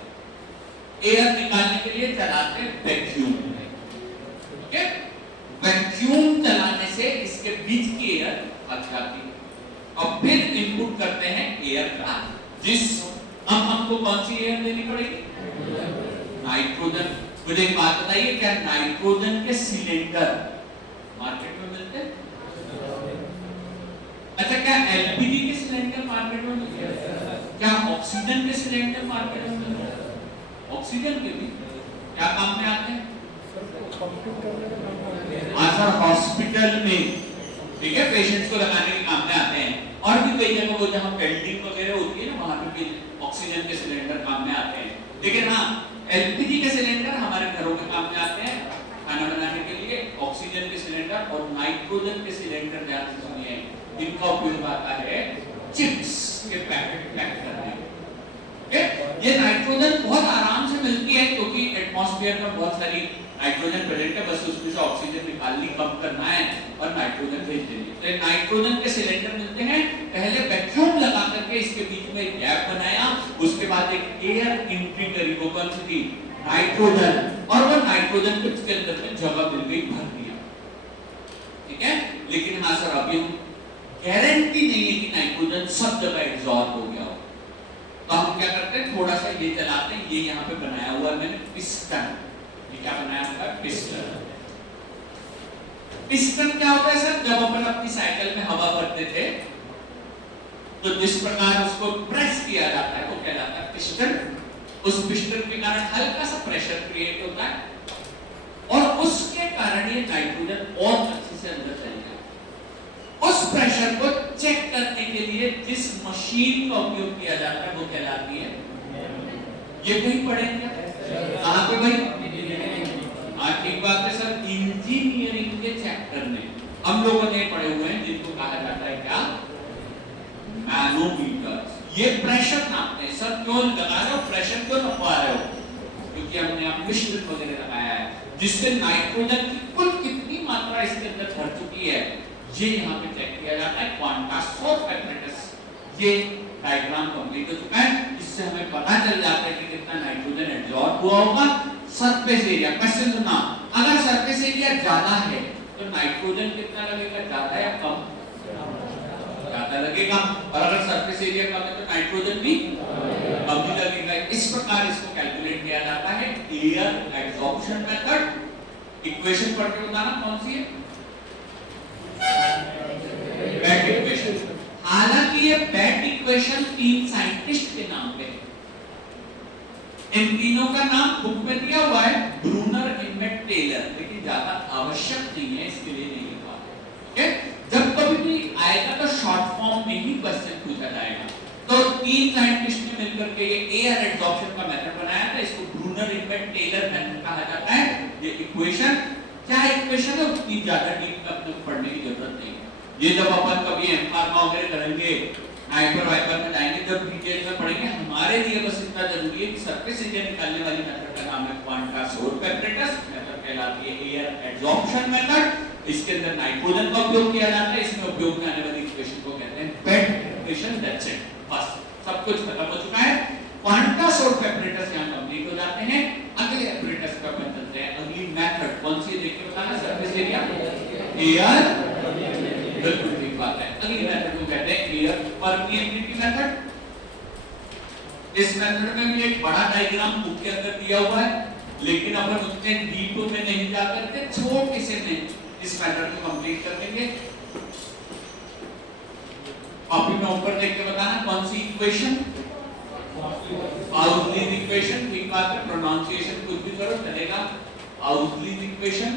एयर निकालने के लिए चलाते हैं वैक्यूम, ओके। वैक्यूम चलाने से इसके बीच की एयर हट जाती है और फिर इनपुट करते हैं एयर का, जिस हमको कौन सी एयर देनी पड़ेगी, नाइट्रोजन। मुझे एक बात बताइए, क्या नाइट्रोजन के सिलेंडर मार्केट में मिलते हैं? अच्छा, क्या एलपीजी के सिलेंडर मार्केट में मिलते हैं? क्या ऑक्सीजन के सिलेंडर मार्केट में मिलते हैं? ऑक्सीजन के भी क्या काम में आते हैं? हाँ सर, हॉस्पिटल में, ठीक है, पेशेंट्स को लगाने के काम में आते हैं। और भी कई जगह वो जहाँ वेल्डिंग वगैरह होती है ना, वहाँ पे भी ऑक्सीजन के सिलेंडर काम में आते हैं। लेकिन हाँ, एलपीजी के सिलेंडर हमारे घरों में काम में आते हैं खाना बनाने के लिए। ऑक्सीजन के सिलेंडर और नाइट्रोजन के सिलेंडर, ध्यान से सुनिए, इनका उपयोग आता है चिप्स के पैकेट पैक करने में। ये नाइट्रोजन बहुत आराम से मिलती है, क्योंकि एटमॉस्फेयर में बहुत सारी नाइट्रोजन प्रेजेंट है, बस उसमें से ऑक्सीजन निकालनी, कम करना है और नाइट्रोजन भेज देनी। तो नाइट्रोजन के सिलेंडर मिलते हैं। पहले वैक्यूम लगा करके इसके बीच में एक गैप बनाया, उसके बाद एक एयर एंट्री करी, वो कौन सी थी, नाइट्रोजन, और वो नाइट्रोजन को इसके अंदर में जगह मिल गई, भर दिया, ठीक है। लेकिन हाँ सर, अभी गारंटी नहीं है कि नाइट्रोजन सब जगह एब्जॉर्ब हो गया हो, तो हम क्या करते हैं, थोड़ा सा ये चलाते हैं। ये यहाँ पे बनाया हुआ है मैंने पिस्टन। ये क्या बनाया हुआ है, पिस्टन। पिस्टन क्या होता है सर, जब अपन अपनी साइकिल में हवा भरते थे तो जिस प्रकार उसको प्रेस किया जाता है वो क्या जाता है, पिस्टन। उस पिस्टन के कारण हल्का सा प्रेशर क्रिएट होता है और उसके कारण ये नाइट्रोजन और अच्छे से अंदर चल जाए। उस प्रेशर को चेक करने के लिए जिस मशीन का उपयोग किया जाता है वो कहलाती है ये कहीं पढ़ेंगे कहाँ पे भाई? हाँ ठीक बात है सर, इंजीनियरिंग के चैप्टर में हम लोगों ने पढ़े हुए हैं जिनको कहा जाता है क्या, मैनोमीटर। ये प्रेशर नापते हैं। सर क्यों लगा रहे हो प्रेशर, क्यों नपवा रहे हो? क्योंकि हमने यहाँ मिश्रण वगैरह लगाया है जिससे नाइट्रोजन की कुल कितनी मात्रा इसके अंदर भर चुकी है ये यहाँ पे चेक किया जाता है क्वांटासोर्फ एपरेटस। ये डायग्राम कंप्लीट हो चुका है, इससे हमें पता चल जाता है कि कितना नाइट्रोजन एब्जॉर्ब हुआ होगा। सरफेस एरिया, क्वेश्चन सुनना, अगर सरफेस एरिया ज्यादा है तो नाइट्रोजन कितना लगेगा, ज्यादा या कम? ज्यादा लगेगा। और अगर सरफेस एरिया कम है तो नाइट्रोजन भी कम ही लगेगा। इस प्रकार इसको कैलकुलेट किया जाता है एयर एब्जॉर्प्शन मेथड। इक्वेशन पढ़ के बताना कौन सी है, बेट इक्वेशन। हालांकि ये बेट इक्वेशन तीन साइंटिस्ट के नाम पे है, इन तीनों का नाम बुक में दिया हुआ है ब्रूनर, इमेट, टेलर, लेकिन ज्यादा आवश्यक नहीं है, इसके लिए नहीं लिखा है। जब कभी भी आएगा तो शॉर्ट फॉर्म में ही क्वेश्चन पूछा जाएगा। तो तीन साइंटिस्ट ने मिलकर के ये एयर एब्जॉर्प्शन का मेथड बनाया था, इसको ब्रूनर, इमेट, टेलर मेथड कहा जाता है। ये इक्वेशन क्या इक्वेशन है, उतनी ज्यादा डीप में पढ़ने की जरूरत नहीं है। ये जब अपन कभी एम फार्मा वगैरह करेंगे, हाइपर वाइपर में जाएंगे, जब डिटेल में पढ़ेंगे, हमारे लिए बस इतना जरूरी है कि सरफेस एरिया निकालने वाली मेथड का नाम है क्वांटासोर्फ एपरेटस। मेथड कहलाती है एयर एब्जॉर्प्शन मेथड। इसके अंदर नाइट्रोजन का उपयोग किया जाता है, इसमें उपयोग में आने वाली इक्वेशन को कहते हैं बेट इक्वेशन। दैट्स इट, बस सब कुछ खत्म हो चुका है। क्वांटासोर्फ एपरेटस यहां कंप्लीट हो जाते हैं। अगले एपरेटस पर अपन चलते हैं। अगली मेथड कौन सी है देख के बताना, सरफेस एरिया, एयर, बिल्कुल ठीक बात है। अगली मेथड को कहते हैं एयर परमिएबिलिटी मेथड। इस मेथड में भी एक बड़ा डायग्राम बुक के अंदर दिया हुआ है, लेकिन अपन उतने डीप में नहीं जाकर के छोटे से में इस मेथड को कंप्लीट कर लेंगे। कॉपी में ऊपर देख के बताना कौन सी इक्वेशन, पाउलीज इक्वेशन। ठीक बात है, प्रोनाउंसिएशन कुछ भी करो चलेगा। पाउलीज इक्वेशन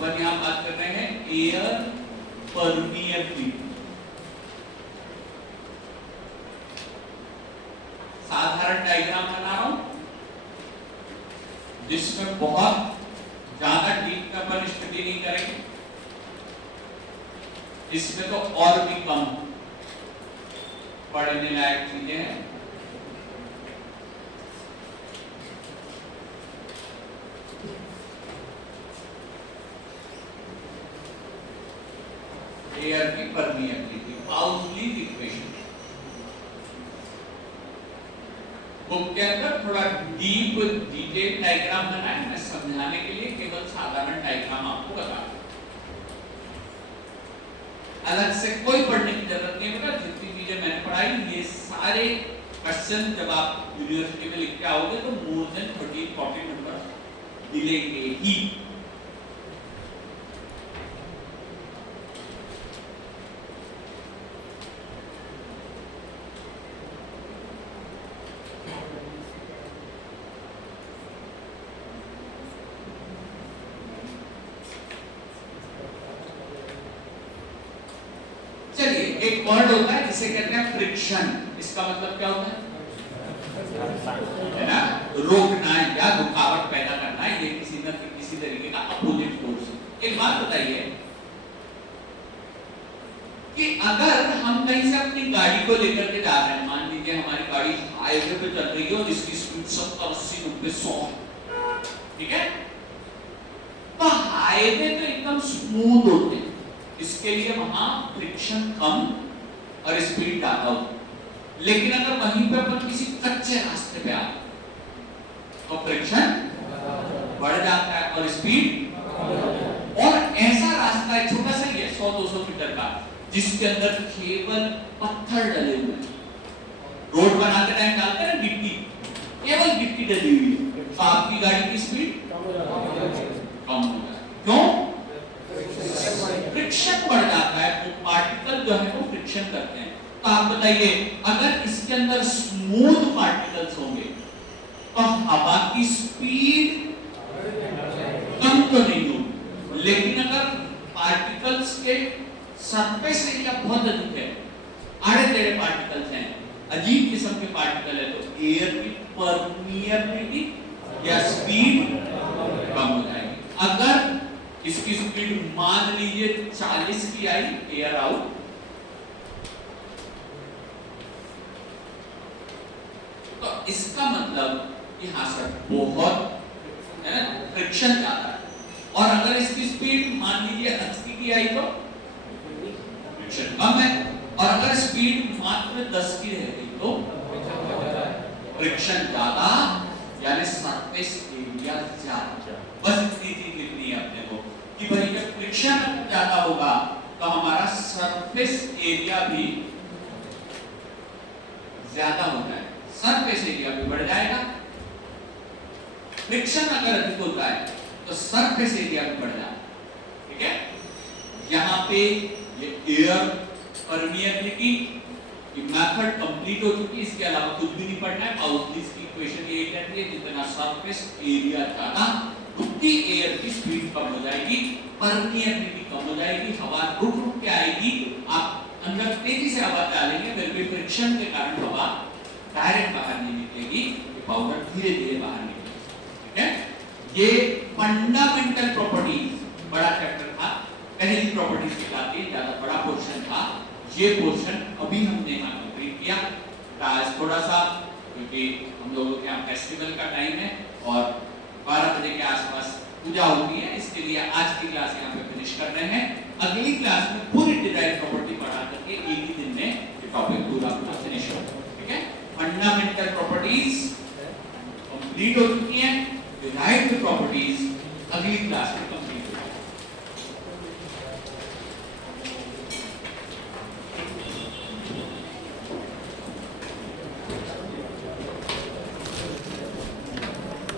पर यहां बात कर रहे हैं एयर परमिएबिलिटी। साधारण डायग्राम बना रहा हूं जिसमें बहुत ज्यादा डीप में अपन स्टडी नहीं करेंगे, इसमें तो और भी कम पढ़ने लायक चीजें हैं। एयर की परमिएबिलिटी, पाउलीज इक्वेशन। बुक के अंदर थोड़ा डीप डिटेल डायग्राम बना है, मैं समझाने के लिए केवल साधारण डायग्राम आपको बता रहा हूं, अलग से कोई पढ़ने की जरूरत नहीं है। जितनी चीजें मैंने पढ़ाई ये सारे क्वेश्चन जब आप यूनिवर्सिटी में लिख के आओगे तो मोर देन 30-40 नंबर मिलेंगे ही। एक वर्ड होता है जिसे कहते हैं फ्रिक्शन। इसका मतलब क्या होता है ना, रोकना या रुकावट पैदा करना, ये किसी न किसी तरीके का अपोजिट फोर्स। एक बात बताइए कि अगर हम कहीं से अपनी गाड़ी को लेकर के जा रहे हैं, मान लीजिए हमारी गाड़ी हाईवे पे चल रही है और इसकी स्पीड 70, 80, 90, 100, ठीक है, तो हाईवे तो एकदम स्मूथ होते हैं, इसके लिए वहां फ्रिक्शन कम और स्पीड ज्यादा होती है। लेकिन अगर वहीं पे अपन किसी कच्चे रास्ते पे आ तो फ्रिक्शन बढ़ जाता है और स्पीड, और ऐसा रास्ता है छोटा सा ही है 100-200 मीटर का, जिसके अंदर केवल पत्थर डले हुए हैं। रोड बनाते टाइम डालते हैं ना गिट्टी, केवल गिट्टी डली हुई है, तो आपकी गाड़ी की स्पीड कम हो जाती है। क्यों? फ्रिक्शन बढ़ जाता है, तो पार्टिकल जो है वो फ्रिक्शन करते हैं। तो आप बताइए अगर इसके अंदर स्मूथ पार्टिकल्स होंगे तो हवा की स्पीड कम तो नहीं होगी, लेकिन अगर पार्टिकल्स के सरफेस एरिया बहुत अधिक है, आड़े टेढ़े पार्टिकल्स हैं, अजीब किस्म के पार्टिकल है तो एयर की परमिएबिलिटी या स्पीड कम हो जाएगी। अगर इसकी स्पीड मान लीजिए 40 की आई, एयर आउट, तो इसका मतलब यहाँ से बहुत है ना, फ्रिक्शन ज्यादा है। और अगर इसकी स्पीड मान लीजिए 80 की आई तो फ्रिक्शन कम है, और अगर स्पीड मात्र 10 की रह गई तो फ्रिक्शन ज्यादा, यानी सरफेस एरिया ज्यादा। बस इतनी चीज लिखनी है अपने को कि भाई जब फ्रिक्शन ज्यादा होगा तो हमारा सरफेस एरिया भी ज्यादा होता है, सरफेस एरिया भी बढ़ जाएगा। फ्रिक्शन अगर अधिक होता है तो सरफेस एरिया भी बढ़ जाता है। ठीक है, यहाँ पे ये एयर परमिएबिलिटी की मेथड कंप्लीट हो चुकी है, इसके अलावा कुछ भी नहीं पढ़ना है। पाउलीज की इक्वेशन यही कहती है जितना सरफेस एरिया ज्यादा उतनी एयर की स्पीड कम हो जाएगी, परमिएबिलिटी कम हो जाएगी, हवा रुक रुक के आएगी, आप अंदर तेजी से हवा डालेंगे फिर भी फ्रिक्शन के कारण हवा डायरेक्ट बाहर नहीं निकलेगी, पाउडर धीरे धीरे बाहर निकलेगी। ठीक है, ये फंडामेंटल प्रॉपर्टीज बड़ा चैप्टर था, पहली प्रॉपर्टीज सिखाती, ज्यादा बड़ा पोर्शन था। ये पोर्शन अभी हमने यहाँ कंप्लीट किया। आज थोड़ा सा, क्योंकि हम लोगों के यहाँ फेस्टिवल का टाइम है और 12 बजे के आसपास पूजा होती है, इसके लिए आज की क्लास यहाँ पे फिनिश कर रहे हैं। अगली क्लास में पूरी डिजाइन प्रॉपर्टी पढ़ा करके एक ही दिन में ये टॉपिक पूरा फिनिश होगा। ठीक है, फंडामेंटल प्रॉपर्टीज कंप्लीट हो चुकी हैं।